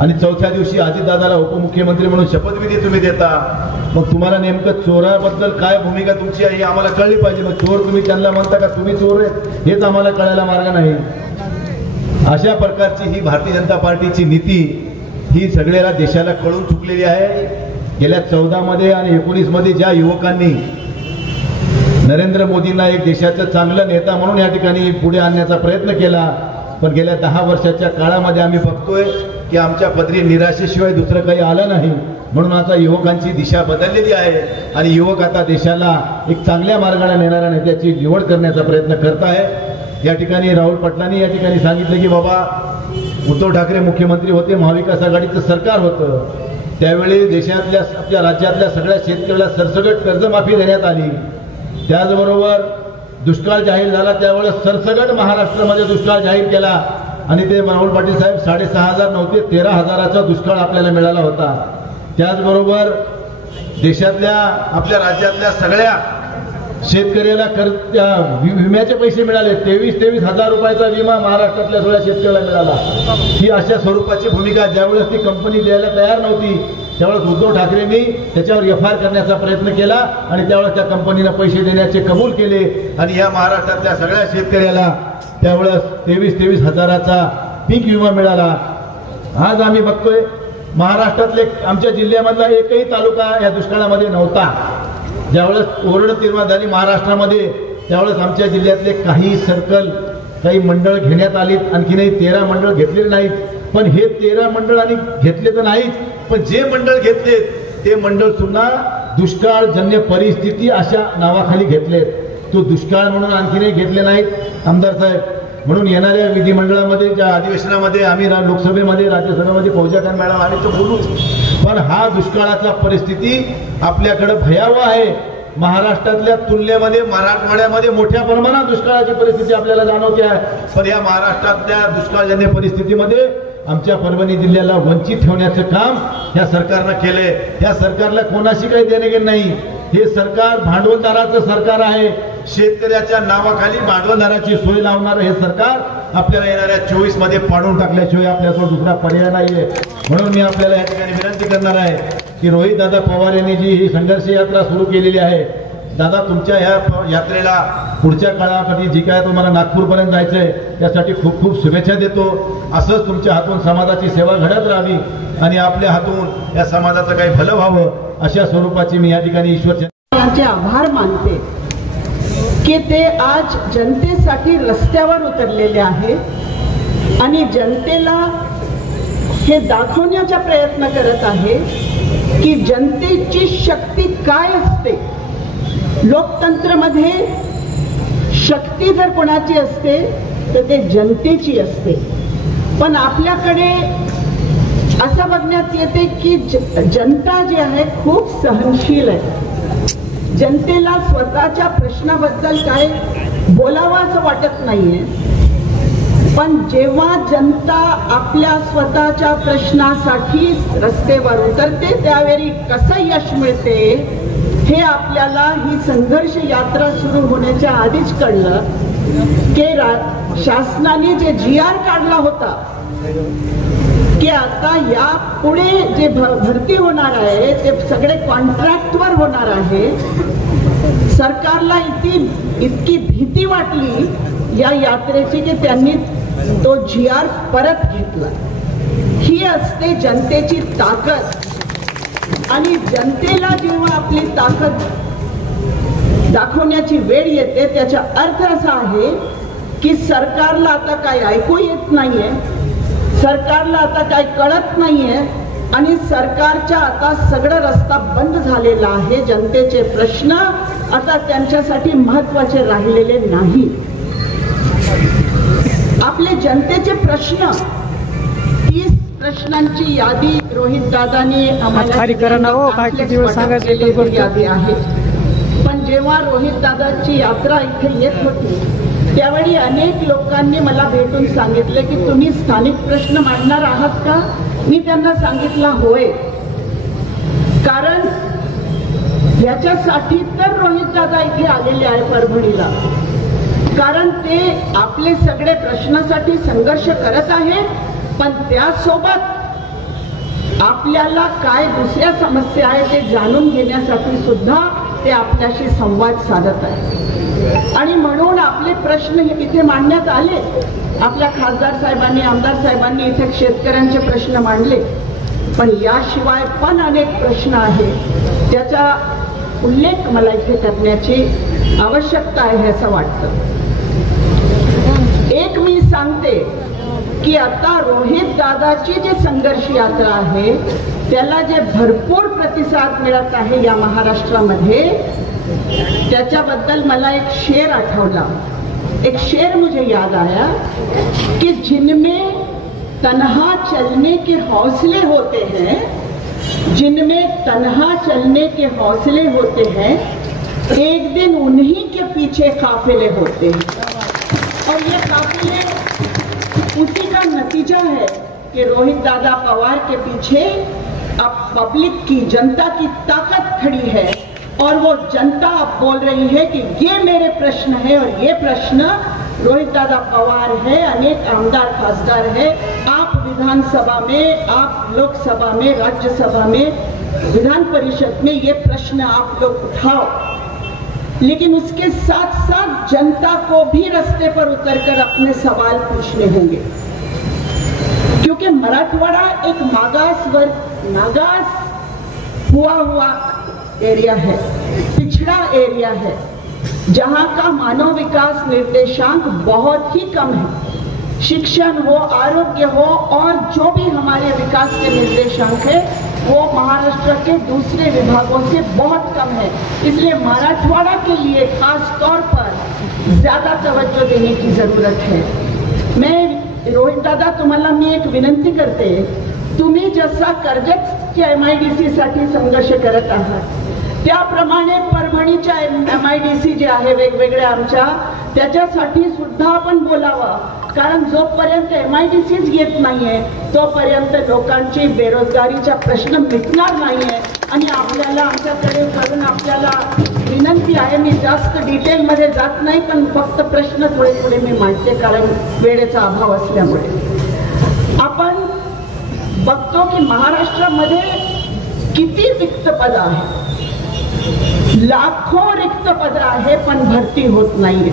आणि चौथ्या दिवशी अजितदादाला उपमुख्यमंत्री म्हणून शपथविधी तुम्ही देता. मग तुम्हाला नेमकं चोराबद्दल काय भूमिका तुमची आहे हे आम्हाला कळली पाहिजे. मग चोर तुम्ही त्यांना म्हणता का तुम्ही चोर आहेत हेच आम्हाला कळायला मार्ग नाही. अशा प्रकारची ही भारतीय जनता पार्टीची नीती ही सगळ्याला देशाला कळून चुकलेली आहे. गेल्या 14 मध्ये आणि 19 मध्ये ज्या युवकांनी नरेंद्र मोदींना एक देशाचा चांगला नेता म्हणून या ठिकाणी पुढे आणण्याचा प्रयत्न केला, पण गेल्या 10 वर्षाच्या काळामध्ये आम्ही बघतोय की आमच्या पदरी निराशेशिवाय दुसरं काही आलं नाही. म्हणून आता युवकांची दिशा बदललेली आहे आणि युवक आता देशाला एक चांगल्या मार्गाने नेणाऱ्या नेत्याची निवड करण्याचा प्रयत्न करत आहे. या ठिकाणी राहुल पाटलांनी या ठिकाणी सांगितलं की बाबा उद्धव ठाकरे मुख्यमंत्री होते, महाविकास आघाडीचं सरकार होतं, त्यावेळी देशातल्या आपल्या राज्यातल्या सगळ्या शेतकऱ्याला सरसकट कर्जमाफी देण्यात आली. त्याचबरोबर दुष्काळ जाहीर झाला त्यावेळेस सरसकट महाराष्ट्रामध्ये दुष्काळ जाहीर केला आणि ते राहुल पाटील साहेब 6,500 नव्हते 13,000चा दुष्काळ आपल्याला मिळाला होता. त्याचबरोबर देशातल्या आपल्या राज्यातल्या सगळ्या शेतकऱ्याला विम्याचे पैसे मिळाले. 23,000 रुपयाचा विमा महाराष्ट्रातल्या सगळ्या शेतकऱ्याला मिळाला. ही अशा स्वरूपाची भूमिका ज्यावेळेस ती कंपनी द्यायला तयार नव्हती त्यावेळेस उद्धव ठाकरेंनी त्याच्यावर FIR करण्याचा प्रयत्न केला आणि त्यावेळेस त्या कंपनीला पैसे देण्याचे कबूल केले आणि या महाराष्ट्रातल्या सगळ्या शेतकऱ्याला त्यावेळेस 23,000चा पीक विमा मिळाला. आज आम्ही बघतोय महाराष्ट्रातले आमच्या जिल्ह्यामधला एकही तालुका या दुष्काळामध्ये नव्हता. ज्यावेळेस ओरड निर्माण झाली महाराष्ट्रामध्ये त्यावेळेस आमच्या जिल्ह्यातले काही सर्कल काही मंडळ घेण्यात आलीत. आणखीनही 13 मंडळ घेतलेले नाहीत. पण हे 13 मंडळ आणि घेतले तर नाहीत, पण जे मंडळ घेतले ते मंडळ सुद्धा दुष्काळजन्य परिस्थिती अशा नावाखाली घेतलेत. तो दुष्काळ म्हणून आणखीनही घेतले नाहीत आमदार साहेब. म्हणून येणाऱ्या विधिमंडळामध्ये ज्या अधिवेशनामध्ये आम्ही लोकसभेमध्ये राज्यसभेमध्ये फौजाखान मॅडम आम्ही तो बोलू, पण हा दुष्काळाचा परिस्थिती आपल्याकडे भयावह आहे. महाराष्ट्रातल्या तुलनेमध्ये मराठवाड्यामध्ये मोठ्या प्रमाणात दुष्काळाची परिस्थिती आपल्याला जाणवते आहे. पण या महाराष्ट्रातल्या दुष्काळजन्य परिस्थितीमध्ये आमच्या परभणी जिल्ह्याला वंचित ठेवण्याचं काम या सरकारनं केलंय. या सरकारला कोणाशी काही देणेघेणं नाही. हे सरकार भांडवलदाराचं सरकार आहे. शेतकऱ्याच्या नावाखाली भांडवलदाराची सोय लावणारं हे सरकार आपल्याला येणाऱ्या 24 मध्ये पाडून टाकल्याशिवाय आपल्यासमोर दुसरा पर्याय नाहीये. म्हणून मी आपल्याला या ठिकाणी विनंती करणार आहे की रोहितदादा पवार यांनी जी ही संघर्ष यात्रा सुरू केलेली आहे, दादा तुमच्या ह्या यात्रेला पुढच्या काळासाठी जी काय तुम्हाला नागपूरपर्यंत जायचंय त्यासाठी खूप खूप शुभेच्छा देतो. असंच तुमच्या हातून समाजाची सेवा घडत राहावी आणि आपल्या हातून या समाजाचं काही भलं व्हावं अशा स्वरूपाची मी या ठिकाणी ईश्वरचे आभार मानते की ते आज जनतेसाठी रस्त्यावर उतरलेले आहे आणि जनतेला हे दाखवण्याचा प्रयत्न करत आहे की जनतेची शक्ती काय असते. लोकतंत्रमध्ये शक्ती जर कोणाची असते तर ते जनतेची असते. पण आपल्याकडे असं बघण्यात येते की जनता जी आहे खूप सहनशील आहे. जनतेला स्वतःच्या प्रश्नाबद्दल काय बोलावं असं वाटत नाहीये. पण जेव्हा जनता आपल्या स्वतःच्या प्रश्नासाठी रस्त्यावर उतरते त्यावेळी कसं यश मिळते हे आपल्याला ही संघर्ष यात्रा सुरू होण्याच्या आधीच कळलं की शासनाने जे GR काढला होता की आता या पुढे जे भरती होणार आहे ते सगळे कॉन्ट्रॅक्टवर होणार आहे. सरकारला इतकी भीती वाटली या यात्रेची की त्यांनी तो GR परत घेतला. ही असते जनतेची ताकद आणि जनतेला जेव्हा आपली ताकद दाखवण्याची वेळ येते त्याचा अर्थ असा आहे की सरकारला आता काय ऐकू येत नाहीये, सरकारला आता काय कळत नाहीये आणि सरकारच्या आता सगळं रस्ता बंद झालेला आहे. जनतेचे प्रश्न आता त्यांच्यासाठी महत्वाचे राहिलेले नाही. आपले जनतेचे प्रश्न 30 प्रश्नांची यादी रोहित दादांनी आम्हाला यादी आहे. पण जेव्हा रोहित दादाची यात्रा इथे येत होती त्यावेळी अनेक लोकांनी मला भेटून सांगितले की तुम्ही स्थानिक प्रश्न मांडणार आहात का. मी त्यांना सांगितलं होय, कारण ह्याच्यासाठी तर रोहित दादा इथे आलेले आहे परभणीला, कारण ते आपले सगळे प्रश्नासाठी संघर्ष करत आहेत, पण त्यासोबत आपल्याला काय दुसऱ्या समस्या आहे ते जाणून घेण्यासाठी सुद्धा ते आपल्याशी संवाद साधत आहे. आणि म्हणून आपले प्रश्न हे इथे मांडण्यात आले. आपल्या खासदार साहेबांनी, आमदार साहेबांनी इथे शेतकऱ्यांचे प्रश्न मांडले, पण याशिवाय पण अनेक प्रश्न आहेत त्याचा उल्लेख मला इथे करण्याची आवश्यकता आहे असं वाटतं. एक मी सांगते की आता रोहित दादाची जी संघर्ष यात्रा आहे त्याला जे भरपूर प्रतिसाद मिळत आहे या महाराष्ट्रामध्ये, त्याच्याबद्दल मला एक शेर आठवला. एक शेर मुझे याद आया कि जिनमें तन्हा चलने के हौसले होते हैं, जिनमें तन्हा चलने के हौसले होते हैं, एक दिन उन्हीं के पीछे काफिले होते हैं. और ये काफिले उसी का नतीजा है कि रोहित दादा पवार के पीछे अब पब्लिक की, जनता की ताकत खड़ी है और वो जनता अब बोल रही है कि ये मेरे प्रश्न है और ये प्रश्न रोहित दादा पवार है, अनेक आमदार खासदार है, आप विधानसभा में, आप लोकसभा में, राज्यसभा में, विधान परिषद में ये प्रश्न आप लोग उठाओ. लेकिन उसके साथ साथ जनता को भी रास्ते पर उतरकर अपने सवाल पूछने होंगे, क्योंकि मराठवाड़ा एक मागास हुआ एरिया है, पिछड़ा एरिया है, जहां का मानव विकास निर्देशांक बहुत ही कम है. शिक्षण हो, आरोग्य हो और जो भी हमारे विकास के निर्देशांक है वो महाराष्ट्र के दूसरे विभागों से बहुत कम है. इसलिए मराठवाड़ा के लिए खास तौर पर ज्यादा तवज्जो देने की जरूरत है. मैं रोहित दादा तुम्हाला मी एक विनंती करते, तुम्ही जसा कर्जतच्या MIDC साठी संघर्ष करत आहात त्याप्रमाणे परभणीच्या MIDC जे आहे वेगवेगळ्या आमच्या, त्याच्यासाठी सुद्धा आपण बोलावं. कारण जोपर्यंत MIDCच येत नाहीये तोपर्यंत लोकांची बेरोजगारीचा प्रश्न मिटणार नाहीये. आणि आपल्याला आमच्याकडे करून आपल्याला विनंती आहे, मी जास्त डिटेलमध्ये जात नाही, पण फक्त प्रश्न थोडे थोडे मी मांडते कारण वेळेचा अभाव असल्यामुळे. आपण बघतो की महाराष्ट्रामध्ये किती रिक्त पद आहे, लाखो रिक्त पद आहे, पण भरती होत नाहीये.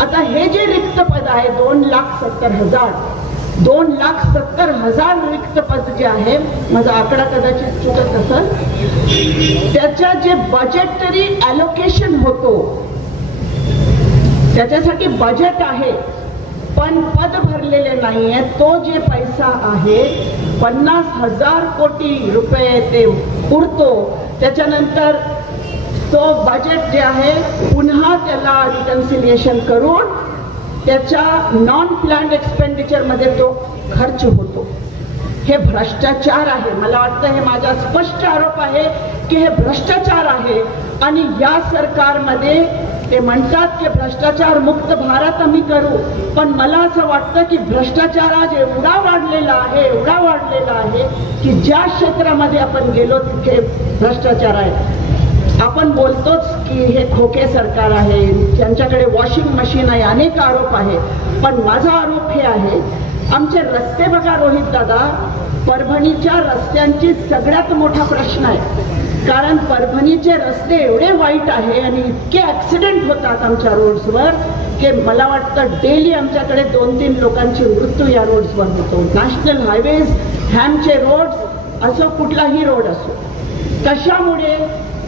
आता हे जे रिक्त पद आहे 2,70,000 रिक्त पद जे आहे, माझा आकडा कदाचित चुकत असेल, त्याच्या जे बजेटरी ॲलोकेशन होतो त्याच्यासाठी बजेट आहे पण पद भरलेले नाहीये. तो जे पैसा आहे 50,000 कोटी रुपये ते उरतो. त्याच्यानंतर तो बजेट जे आहे पुन्हा त्याला रिकन्सिलिएशन करून त्याच्या नॉन प्लॅन्ड एक्सपेंडिचर मध्ये तो खर्च होतो. हे भ्रष्टाचार आहे. मला वाटतं हे माझा स्पष्ट आरोप आहे की हे भ्रष्टाचार आहे. आणि या सरकारमध्ये ते म्हणतात की भ्रष्टाचार मुक्त भारत आम्ही करू, पण मला असं वाटतं की भ्रष्टाचार आज एवढा वाढलेला आहे की ज्या क्षेत्रामध्ये आपण गेलो तिथे भ्रष्टाचार आहे. आपण बोलतोच की हे खोके सरकार आहे, त्यांच्याकडे वॉशिंग मशीन आहे, अनेक आरोप आहे. पण माझा आरोप हे आहे, आमचे रस्ते बघा रोहित दादा, परभणीच्या रस्त्यांची सगळ्यात मोठा प्रश्न आहे. कारण परभणीचे रस्ते एवढे वाईट आहे आणि इतके ऍक्सिडेंट होतात आमच्या रोड्सवर की मला वाटतं डेली आमच्याकडे 2-3 लोकांचे मृत्यू या रोड्सवर होतो. नॅशनल हायवेज, हॅमचे रोड्स असो, कुठलाही रोड असो. कशामुळे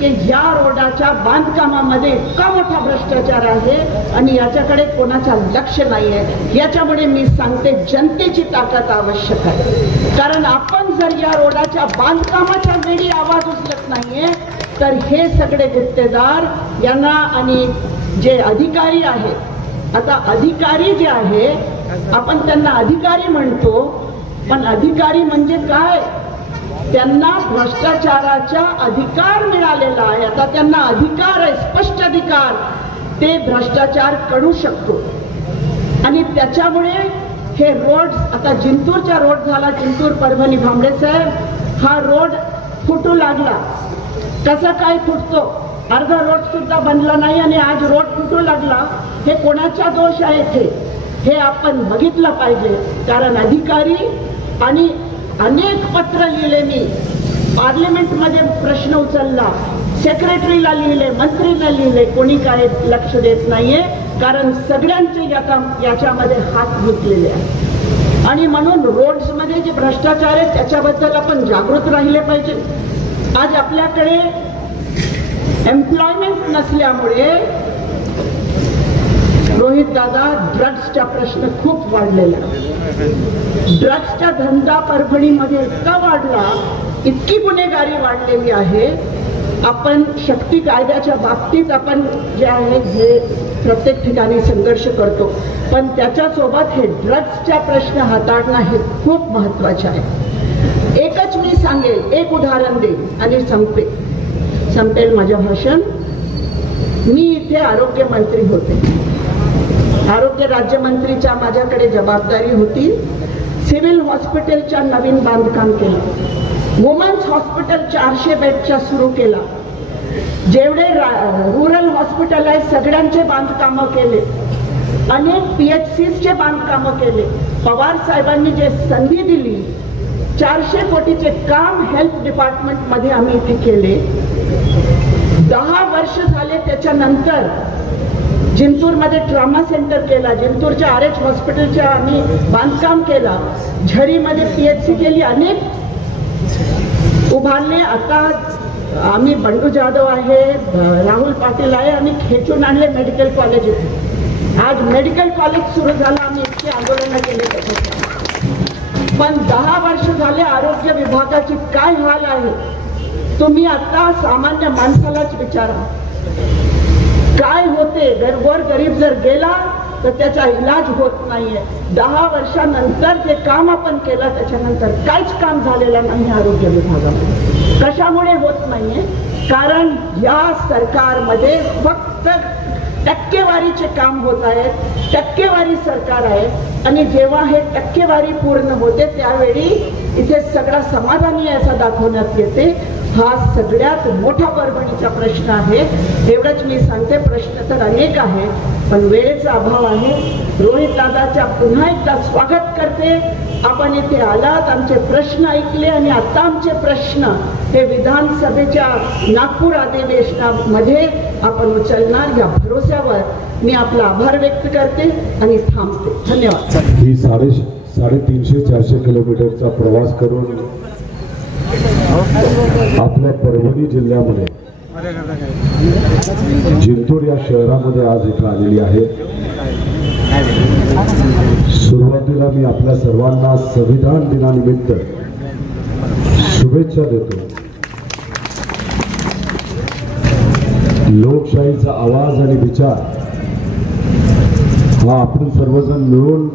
की या रोडाच्या बांधकामामध्ये इतका मोठा भ्रष्टाचार आहे आणि याच्याकडे कोणाचं लक्ष नाहीये. याच्यामुळे मी सांगते जनतेची ताकद आवश्यक आहे. कारण आपण जर या रोडाच्या बांधकामाच्या वेळी आवाज उचलत नाहीये तर हे सगळे गुत्तेदार यांना आणि जे अधिकारी आहेत, आता अधिकारी जे आहे आपण त्यांना अधिकारी म्हणतो, पण अधिकारी म्हणजे काय, त्यांना भ्रष्टाचाराचा अधिकार मिळालेला आहे. आता त्यांना अधिकार आहे, स्पष्ट अधिकार, ते भ्रष्टाचार करू शकतो. आणि त्याच्यामुळे हे रोड, आता जिंतूरचा रोड झाला, जिंतूर परभणी भांबळे साहेब, हा रोड फुटू लागला. कसा काय फुटतो? अर्धा रोड सुद्धा बनला नाही आणि आज रोड फुटू लागला. हे कोणाचा दोष आहे? हे आपण बघितलं पाहिजे. कारण अधिकारी आणि अनेक पत्र लिहिले, मी पार्लमेंटमध्ये प्रश्न उचलला, सेक्रेटरीला लिहिले, मंत्रीला लिहिले, कोणी काय लक्ष देत नाहीये. कारण सगळ्यांचे याच्यामध्ये हात गुंतलेले आहेत. आणि म्हणून रोड्समध्ये जे भ्रष्टाचार आहे त्याच्याबद्दल आपण जागृत राहिले पाहिजे. आज आपल्याकडे एम्प्लॉयमेंट नसल्यामुळे रोहित दादा, ड्रग्सचा प्रश्न खूप वाढलेला. ड्रग्सचा धंदा परभणीमध्ये इतका वाढला, इतकी गुन्हेगारी वाढलेली आहे. आपण शक्ती कायद्याच्या बाबतीत आपण जे आहे हे प्रत्येक ठिकाणी संघर्ष करतो, पण त्याच्यासोबत हे ड्रग्सचा प्रश्न हाताळणं हे खूप महत्वाचे आहे. एकच मी सांगेल, एक उदाहरण देईल आणि संपेल माझं भाषण. मी इथे आरोग्य मंत्री होते. आरोग्य राज्यमंत्रीच्या माझ्याकडे जबाबदारी होती. सिव्हिल हॉस्पिटलच्या नवीन बांधकाम केलं. वुमन्स हॉस्पिटल 400 बेडच्या सुरू केला. जेवढे रुरल हॉस्पिटल आहे सगळ्यांचे बांधकामं केले. अनेक PHCचे बांधकामं केले. पवार साहेबांनी जे संधी दिली, 400 कोटीचे काम हेल्थ डिपार्टमेंट मध्ये आम्ही इथे केले. 10 वर्ष झाले. त्याच्यानंतर जिंतूरमध्ये ट्रॉमा सेंटर केला. जिंतूरच्या RH हॉस्पिटलच्या आम्ही बांधकाम केला. झरीमध्ये PHC केली. अनेक उभारले. आता आम्ही बंडू जाधव आहे, राहुल पाटील आहे, आम्ही खेचून आणले मेडिकल कॉलेज. आज मेडिकल कॉलेज सुरू झालं. आम्ही इतके आंदोलन केले त्याच्यासाठी. पण 10 वर्ष झाले आरोग्य विभागाची काय हाल आहे तुम्ही आता सामान्य माणसालाच विचारा. काय होते? गोर गरीब जर गेला तर त्याचा इलाज होत नाहीये. 10 वर्षानंतर जे काम आपण केलं त्याच्यानंतर काहीच काम झालेलं नाही आरोग्य विभागामध्ये. कशामुळे होत नाहीये? कारण या सरकारमध्ये फक्त टक्केवारीचे काम होत आहेत. टक्केवारी सरकार आहे. आणि जेव्हा हे टक्केवारी पूर्ण होते त्यावेळी इथे सगळा समाधानी असा दाखवण्यात येते. हा सगळ्यात मोठा परभणीचा प्रश्न आहे. एवढंच मी सांगते. प्रश्न तर अनेक आहे पण वेळेचा अभाव आहे. रोहित दादाच्या पुन्हा एकदा स्वागत करते. आपण इथे आलात, आमचे प्रश्न ऐकले आणि आता आमचे प्रश्न हे विधानसभेच्या नागपूर अधिवेशनामध्ये आपण उचलणार या भरोश्यावर मी आपला आभार व्यक्त करते आणि थांबते. धन्यवाद. ही 350-400 किलोमीटरचा प्रवास करून आपल्या परभणी जिल्ह्यामध्ये जिंतूर या शहरामध्ये आज इथं आलेली आहे. सुरुवातीला मी आपल्या सर्वांना संविधान दिनानिमित्त शुभेच्छा देतो. लोकशाहीचा आवाज आणि विचार हा आपण सर्वजण मिळून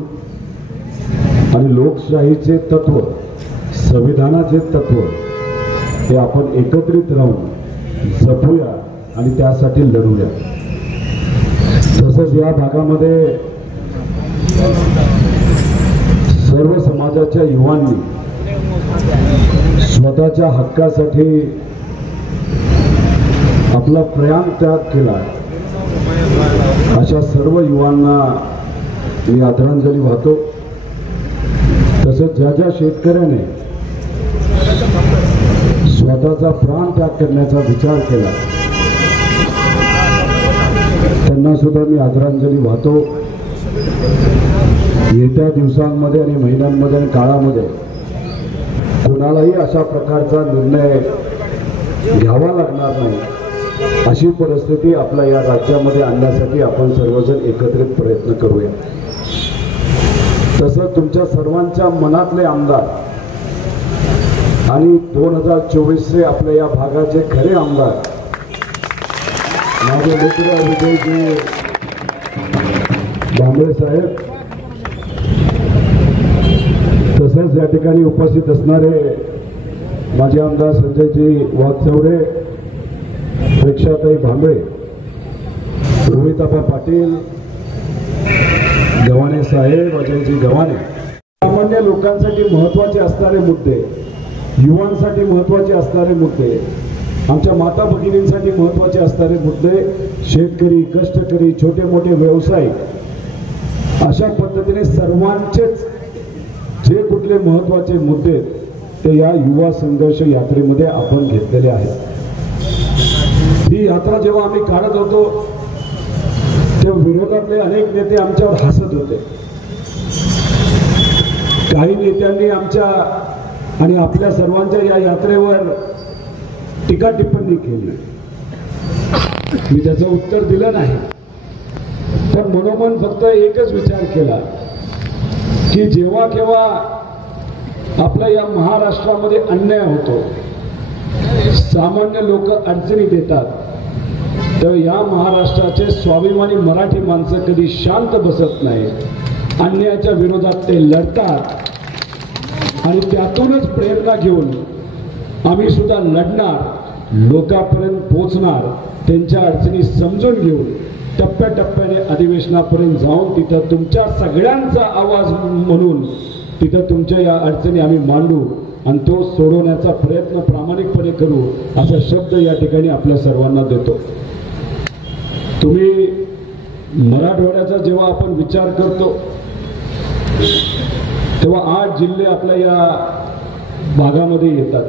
आणि लोकशाहीचे तत्व, संविधानाचे तत्व हे आपण एकत्रित राहून जपूया आणि त्यासाठी लढूया. तसंच या भागामध्ये सर्व समाजाच्या युवांनी स्वतःच्या हक्कासाठी आपला प्राण त्याग केला. अशा सर्व युवांना मी आदरांजली वाहतो. तसंच ज्या ज्या शेतकऱ्याने स्वतःचा प्राण त्याग करण्याचा विचार केला त्यांना सुद्धा मी आदरांजली वाहतो. येत्या दिवसांमध्ये आणि महिन्यांमध्ये आणि काळामध्ये कोणालाही अशा प्रकारचा निर्णय घ्यावा लागणार नाही अशी परिस्थिती आपल्या या राज्यामध्ये आणण्यासाठी आपण सर्वजण एकत्रित प्रयत्न करूया. तसं तुमच्या सर्वांच्या मनातले आमदार आणि 2024चे आपल्या या भागाचे खरे आमदार माझे मित्र विजयजी भांबरे साहेब, तसेच या ठिकाणी उपस्थित असणारे माजी आमदार संजयजी वाघचौरे, प्रेक्षाताई भांबरे, रोहिताबा पाटील, गव्हाणे साहेब, अजयजी गव्हाणे, सामान्य लोकांसाठी महत्त्वाचे असणारे मुद्दे, युवांसाठी महत्त्वाचे असणारे मुद्दे आमच्या माता भगिनींसाठी महत्त्वाचे असणारे मुद्दे, शेतकरी, कष्टकरी, छोटे मोठे व्यवसाय, अशा पद्धतीने सर्वांचेच जे कुठले महत्त्वाचे मुद्दे ते या युवा संघर्ष यात्रेमध्ये आपण घेतलेले आहेत. ही यात्रा जेव्हा आम्ही काढत होतो तेव्हा विरोधातले अनेक नेते आमच्यावर हसत होते. काही नेत्यांनी आमच्या आणि आपल्या सर्वांच्या या यात्रेवर टीका टिप्पणी केली. मी त्याचं उत्तर दिलं नाही, पण मनोमन फक्त एकच विचार केला की जेव्हा केव्हा आपल्या या महाराष्ट्रामध्ये अन्याय होतो, सामान्य लोक अडचणी देतात, तर या महाराष्ट्राचे स्वाभिमानी मराठी माणसं कधी शांत बसत नाही. अन्यायाच्या विरोधात ते लढतात आणि त्यातूनच प्रेरणा घेऊन आम्ही सुद्धा लढणार, लोकांपर्यंत पोहोचणार, त्यांच्या अडचणी समजून घेऊन टप्प्याटप्प्याने अधिवेशनापर्यंत जाऊन तिथं तुमच्या सगळ्यांचा आवाज म्हणून तिथं तुमच्या या अडचणी आम्ही मांडू आणि तो सोडवण्याचा प्रयत्न प्रामाणिकपणे करू, असा शब्द या ठिकाणी आपल्या सर्वांना देतो. तुम्ही मराठवाड्याचा जेव्हा आपण विचार करतो तेव्हा 8 जिल्हे आपल्या या भागामध्ये येतात.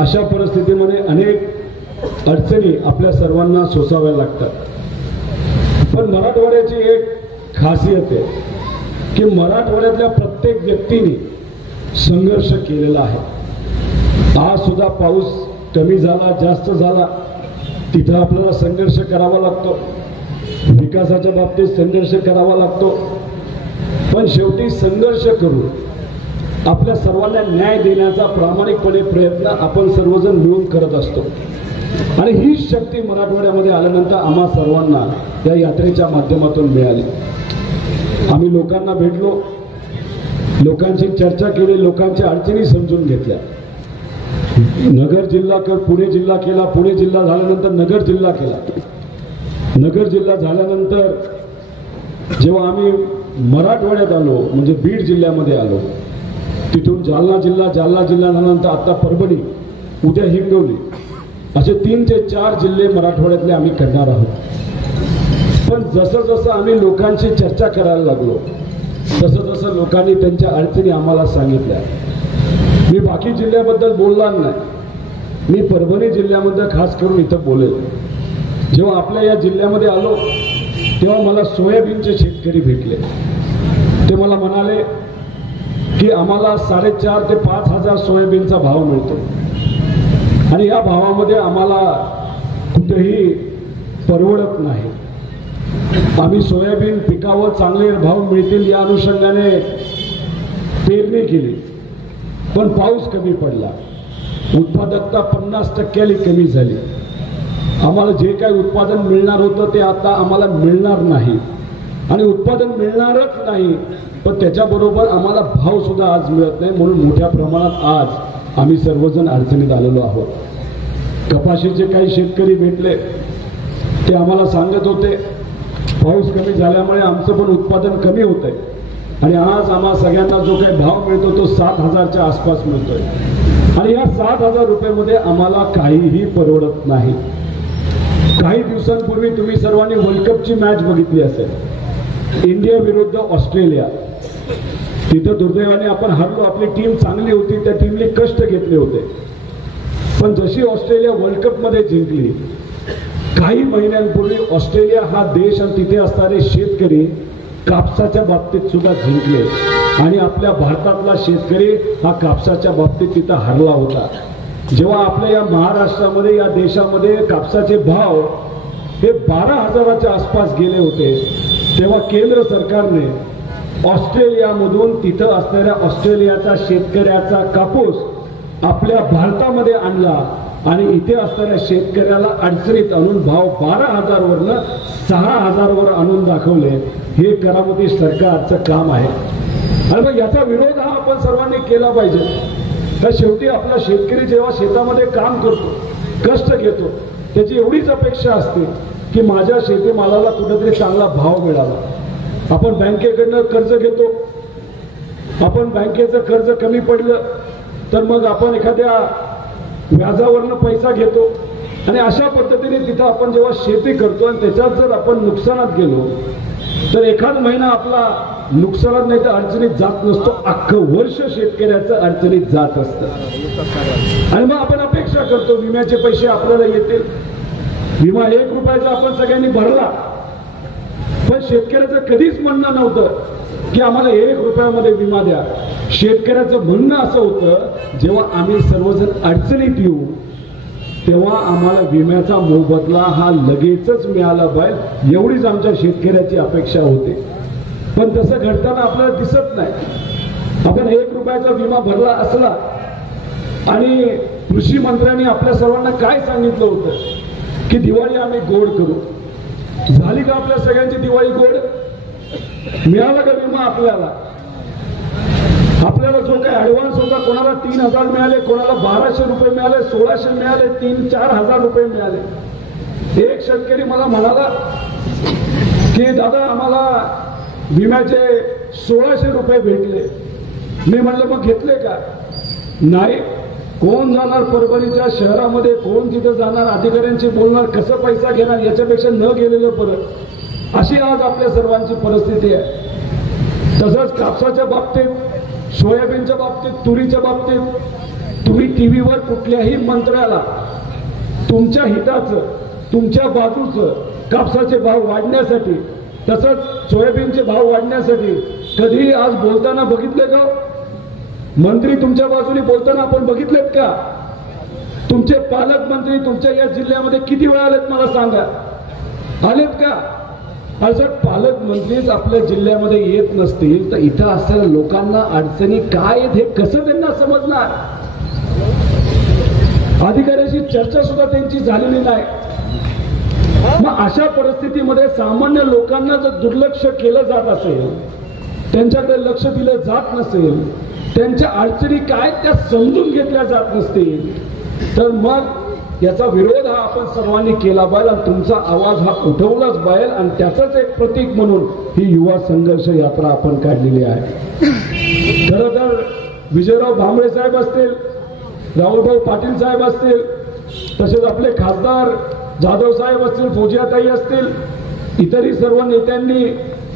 अशा परिस्थितीमध्ये अनेक अडचणी आपल्या सर्वांना सोसाव्या लागतात. पण मराठवाड्याची एक खासियत आहे की मराठवाड्यातल्या प्रत्येक व्यक्तीने संघर्ष केलेला आहे. आज सुद्धा पाऊस कमी झाला, जास्त झाला, तिथं आपल्याला संघर्ष करावा लागतो. विकासाच्या बाबतीत संघर्ष करावा लागतो. पण शेवटी संघर्ष करून आपल्या सर्वांना न्याय देण्याचा प्रामाणिकपणे प्रयत्न आपण सर्वजण मिळून करत असतो. आणि ही शक्ती मराठवाड्यामध्ये आल्यानंतर आम्हा सर्वांना या यात्रेच्या माध्यमातून मिळाली. आम्ही लोकांना भेटलो, लोकांची चर्चा केली, लोकांच्या अडचणी समजून घेतल्या. नगर जिल्हा पुणे जिल्हा केला, पुणे जिल्हा झाल्यानंतर नगर जिल्हा केला. नगर जिल्हा झाल्यानंतर जेव्हा आम्ही मराठवाड्यात आलो, म्हणजे बीड जिल्ह्यामध्ये आलो, तिथून जालना जिल्हा, जालना जिल्हा झाल्यानंतर आता परभणी, उद्या हिंगोली, असे 3 ते 4 जिल्हे मराठवाड्यातले आम्ही करणार आहोत. पण जसं जसं आम्ही लोकांशी चर्चा करायला लागलो तसं तसं लोकांनी त्यांच्या अडचणी आम्हाला सांगितल्या. मी बाकी जिल्ह्याबद्दल बोलणार नाही, मी परभणी जिल्ह्यामध्ये खास करून इथं बोलेल. जेव्हा आपल्या या जिल्ह्यामध्ये आलो तेव्हा मला सोयाबीनचे शेतकरी भेटले. ते मला म्हणाले की आम्हाला 4,500 ते 5,000 सोयाबीनचा भाव मिळतो आणि या भावामध्ये आम्हाला कुठेही परवडत नाही. आम्ही सोयाबीन पिकावर चांगले भाव मिळतील या अनुषंगाने पेरणी केली, पण पाऊस कमी पडला, उत्पादकता 50% कमी झाली. आम्हाला जे काही उत्पादन मिळणार होतं ते आता आम्हाला मिळणार नाही आणि उत्पादन मिळणारच नाही, पण त्याच्याबरोबर आम्हाला भाव सुद्धा आज मिळत नाही. म्हणून मोठ्या प्रमाणात आज आम्ही सर्वजण अडचणीत आलेलो आहोत. कपाशीचे काही शेतकरी भेटले, ते आम्हाला सांगत होते पाऊस कमी झाल्यामुळे आमचं पण उत्पादन कमी होतंय आणि आज आम्हा सगळ्यांना जो काही भाव मिळतो तो 7,000च्या आसपास मिळतोय आणि या 7,000 रुपयामध्ये आम्हाला काहीही परवडत नाही. काही दिवसांपूर्वी तुम्ही सर्वांनी वर्ल्ड कपची मॅच बघितली असेल, इंडिया विरुद्ध ऑस्ट्रेलिया. तिथं दुर्दैवाने आपण हरलो. आपली टीम चांगली होती, त्या टीमने कष्ट घेतले होते, पण जशी ऑस्ट्रेलिया वर्ल्ड कप मध्ये जिंकली, काही महिन्यांपूर्वी ऑस्ट्रेलिया हा देश आणि तिथे असणारे शेतकरी कापसाच्या बाबतीत सुद्धा जिंकले आणि आपल्या भारतातला शेतकरी हा कापसाच्या बाबतीत तिथं हरला होता. जेव्हा आपल्या या महाराष्ट्रामध्ये, या देशामध्ये कापसाचे भाव हे 12,000च्या आसपास गेले होते, तेव्हा केंद्र सरकारने ऑस्ट्रेलियामधून तिथं असणाऱ्या ऑस्ट्रेलियाचा शेतकऱ्याचा कापूस आपल्या भारतामध्ये आणला आणि इथे असणाऱ्या शेतकऱ्याला अडचणीत आणून भाव 12,000वरनं 6,000वर आणून दाखवले. हे करामती सरकारचं काम आहे आणि मग याचा विरोध हा आपण सर्वांनी केला पाहिजे. तर शेवटी आपला शेतकरी जेव्हा शेतामध्ये काम करतो, कष्ट घेतो, त्याची एवढीच अपेक्षा असते की माझ्या शेतीमालाला कुठेतरी चांगला भाव मिळावा. आपण बँकेकडनं कर्ज घेतो, आपण बँकेचं कर्ज कमी पडलं तर मग आपण एखाद्या व्याजावरनं पैसा घेतो आणि अशा पद्धतीने तिथं आपण जेव्हा शेती करतो आणि त्याच्यात जर आपण नुकसानात गेलो तर एखाद महिना आपला नुकसानात नाही तर अडचणीत जात नसतो, अख्खं वर्ष शेतकऱ्याचं अडचणीत जात असतं। आणि मग आपण अपेक्षा करतो विम्याचे पैसे आपल्याला येतील। विमा 1 रुपयाचा आपण सगळ्यांनी भरला, पण शेतकऱ्याचं कधीच म्हणणं नव्हतं की आम्हाला 1 रुपयामध्ये विमा द्या। शेतकऱ्याचं म्हणणं असं होतं जेव्हा आम्ही सर्वजण अडचणीत येऊ तेव्हा आम्हाला विम्याचा मोबदला हा लगेचच मिळाला पाहिजे, एवढीच आमच्या शेतकऱ्याची अपेक्षा होती। पण तसं घडताना आपल्याला दिसत नाही। आपण 1 रुपयाचा विमा भरला असला आणि कृषी मंत्र्यांनी आपल्या सर्वांना काय सांगितलं होतं की दिवाळी आम्ही गोड करू। झाली का आपल्या सगळ्यांची दिवाळी गोड? मिळाला का विमा आपल्याला? आपल्याला जो काही ऍडव्हान्स होता, कोणाला 3000 मिळाले, कोणाला 1200 रुपये मिळाले, 1600 मिळाले, 3-4 हजार रुपये मिळाले। एक शेतकरी मला म्हणाला की दादा आम्हाला विम्याचे 1600 रुपये भेटले। मी म्हणलं मग घेतले का? नाही। कोण जाणार परभणीच्या शहरामध्ये, कोण तिथं जाणार, अधिकाऱ्यांशी बोलणार, कसं पैसा घेणार, याच्यापेक्षा न गेलेलं परत। अशी आज आपल्या सर्वांची परिस्थिती आहे। तसंच कापसाच्या बाबतीत, सोयाबीनच्या बाबतीत, तुरीच्या बाबतीत तुम्ही टीव्हीवर कुठल्याही मंत्र्याला तुमच्या हिताचं, तुमच्या बाजूचं कापसाचे भाव वाढण्यासाठी, तसंच सोयाबीनचे भाव वाढण्यासाठी कधी आज बोलताना बघितले का? मंत्री तुमच्या बाजूने बोलताना आपण बघितलेत का? तुमचे पालकमंत्री तुमच्या या जिल्ह्यामध्ये किती वेळा आलेत मला सांगा? आलेत का? जर पालकमंत्रीच आपल्या जिल्ह्यामध्ये येत नसतील तर इथं असलेल्या लोकांना अडचणी काय आहेत हे कसं त्यांना समजणार? अधिकाऱ्याशी चर्चा सुद्धा त्यांची झालेली नाही। मग अशा परिस्थितीमध्ये सामान्य लोकांना जर दुर्लक्ष केलं जात असेल, त्यांच्याकडे लक्ष दिलं जात नसेल, त्यांच्या अडचणी काय त्या समजून घेतल्या जात नसतील, तर मग याचा विरोध हा आपण सर्वांनी केला पाहिजे आणि तुमचा आवाज हा उठवलाच पाहिजे। आणि त्याचंच एक प्रतीक म्हणून ही युवा संघर्ष यात्रा आपण काढलेली आहे। खरं तर विजयराव भांबळे साहेब असतील, राहुलभाऊ पाटील साहेब असतील, तसेच आपले खासदार जाधव साहेब असतील, फौजियाताई असतील, इतरही सर्व नेत्यांनी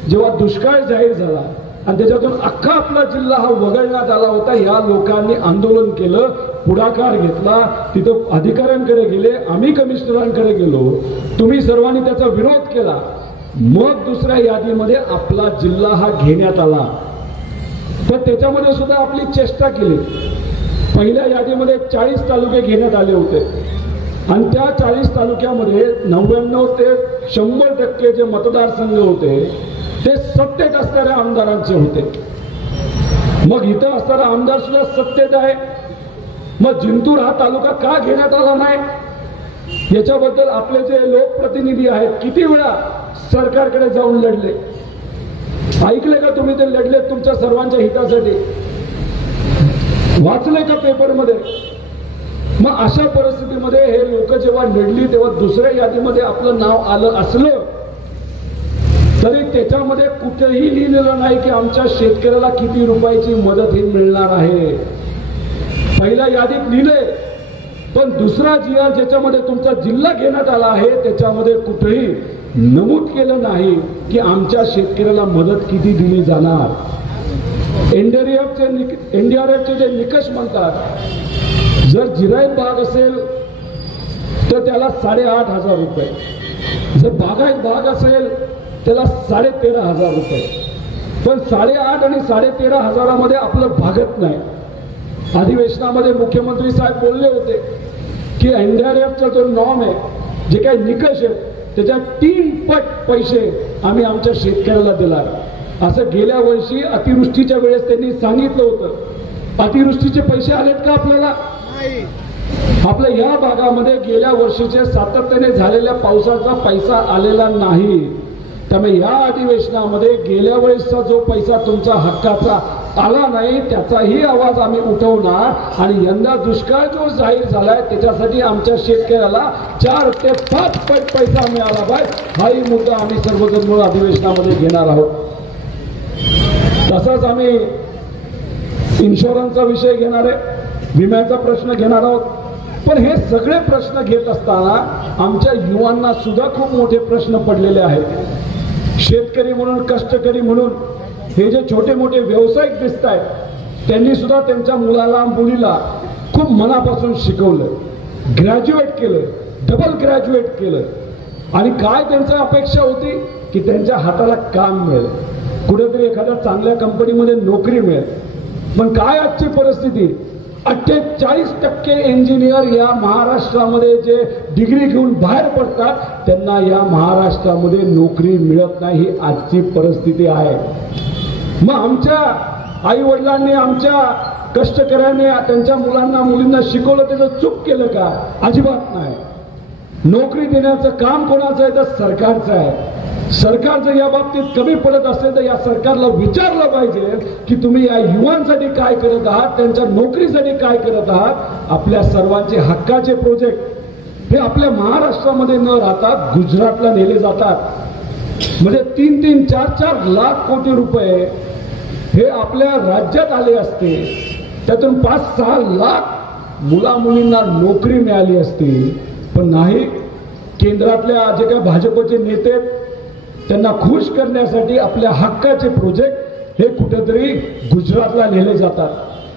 जेव्हा दुष्काळ जाहीर झाला आणि त्याच्यातून अख्खा आपला जिल्हा हा वगळण्यात आला होता, या लोकांनी आंदोलन केलं, पुढाकार घेतला, तिथं अधिकाऱ्यांकडे गेले, आम्ही कमिशनरांकडे गेलो, तुम्ही सर्वांनी त्याचा विरोध केला। मग दुसऱ्या यादीमध्ये आपला जिल्हा हा घेण्यात आला, पण त्याच्यामध्ये सुद्धा आपली चेष्टा केली। पहिल्या यादीमध्ये 40 तालुके घेण्यात आले होते आणि त्या 40 तालुक्यामध्ये 99 ते 100% जे मतदारसंघ होते ते सत्तेत असणाऱ्या आमदारांचे होते। मग इथं असणारा आमदार सुद्धा सत्तेत आहे, मग जिंतूर हा तालुका का घेण्यात आला नाही? याच्याबद्दल आपले जे लोकप्रतिनिधी आहेत किती वेळा सरकारकडे जाऊन लढले, ऐकले का तुम्ही? ते लढले तुमच्या सर्वांच्या हितासाठी, वाचले का पेपरमध्ये? मग अशा परिस्थितीमध्ये हे लोक जेव्हा लढली तेव्हा दुसऱ्या यादीमध्ये आपलं नाव आलं असलं तरी त्याच्यामध्ये कुठेही लिहिलेलं नाही की आमच्या शेतकऱ्याला किती रुपयाची मदत ही मिळणार आहे। पहिल्या यादीत लिहिले, पण दुसरा जिल्हा ज्याच्यामध्ये तुमचा जिल्हा घेण्यात आला आहे त्याच्यामध्ये कुठेही नमूद केलं नाही की आमच्या शेतकऱ्याला मदत किती दिली जाणार। एनडीआरएफचे जे निकष म्हणतात, जर जिरायत भाग असेल तर त्याला 8,500 रुपये, जर बागायत भाग असेल त्याला 13,500 रुपये, पण 8,500 आणि 13,500 मध्ये आपलं भागत नाही। अधिवेशनामध्ये मुख्यमंत्री साहेब बोलले होते की एनडीआरएफचा जो नॉर्म आहे, जे काही निकष आहेत त्याच्या 3 पट पैसे आम्ही आमच्या शेतकऱ्याला देणार, असं गेल्या वर्षी अतिवृष्टीच्या वेळेस त्यांनी सांगितलं होतं। अतिवृष्टीचे पैसे आलेत का आपल्याला? आपल्या या भागामध्ये गेल्या वर्षीचे सातत्याने झालेल्या पावसाचा पैसा आलेला नाही। त्यामुळे या अधिवेशनामध्ये गेल्या वेळेसचा जो पैसा तुमचा हक्काचा आला नाही त्याचाही आवाज आम्ही उठवणार आणि यंदा दुष्काळ जो जाहीर झालाय त्याच्यासाठी आमच्या शेतकऱ्याला 4 ते 5 पट पैसा मिळाला पाहिजे, हाही मुद्दा आम्ही सर्वजण मिळून अधिवेशनामध्ये घेणार आहोत। तसंच आम्ही इन्शुरन्सचा विषय घेणार आहे, विम्याचा प्रश्न घेणार आहोत। पण हे सगळे प्रश्न घेत असताना आमच्या युवांना सुद्धा खूप मोठे प्रश्न पडलेले आहेत. शेतकरी म्हणून, कष्टकरी म्हणून हे जे छोटे मोठे व्यावसायिक दिसत आहेत त्यांनी सुद्धा त्यांच्या मुलाला मुलीला खूप मनापासून शिकवलं, ग्रॅज्युएट केलं, डबल ग्रॅज्युएट केलं. आणि काय त्यांची अपेक्षा होती की त्यांच्या हाताला काम मिळेल, कुठेतरी एखाद्या चांगल्या कंपनीमध्ये नोकरी मिळेल. पण काय आजची परिस्थिती, 48% इंजिनियर या महाराष्ट्रामध्ये जे डिग्री घेऊन बाहेर पडतात त्यांना या महाराष्ट्रामध्ये नोकरी मिळत नाही. ही आजची परिस्थिती आहे. मग आमच्या आई वडिलांनी, आमच्या कष्टकऱ्यांनी त्यांच्या मुलांना मुलींना शिकवलं, त्याचं चूक केलं का? अजिबात नाही. नोकरी देण्याचं काम कोणाचं आहे तर सरकारचं आहे. सरकार जर या बाबतीत कमी पडत असेल तर या सरकारला विचारलं पाहिजे की तुम्ही या युवांसाठी काय करत आहात, त्यांच्या नोकरीसाठी काय करत आहात. आपल्या सर्वांचे हक्काचे प्रोजेक्ट हे आपल्या महाराष्ट्रामध्ये न राहता गुजरातला नेले जातात. म्हणजे 3-3, 4-4 लाख कोटी रुपये हे आपल्या राज्यात आले असते, त्यातून 5-6 लाख मुला मुलींना नोकरी मिळाली असती. पण नाही, केंद्रातल्या जे काही भाजपचे नेते त्यांना खुश करण्यासाठी आपल्या हक्काचे प्रोजेक्ट हे कुठेतरी गुजरातला नेले जातात.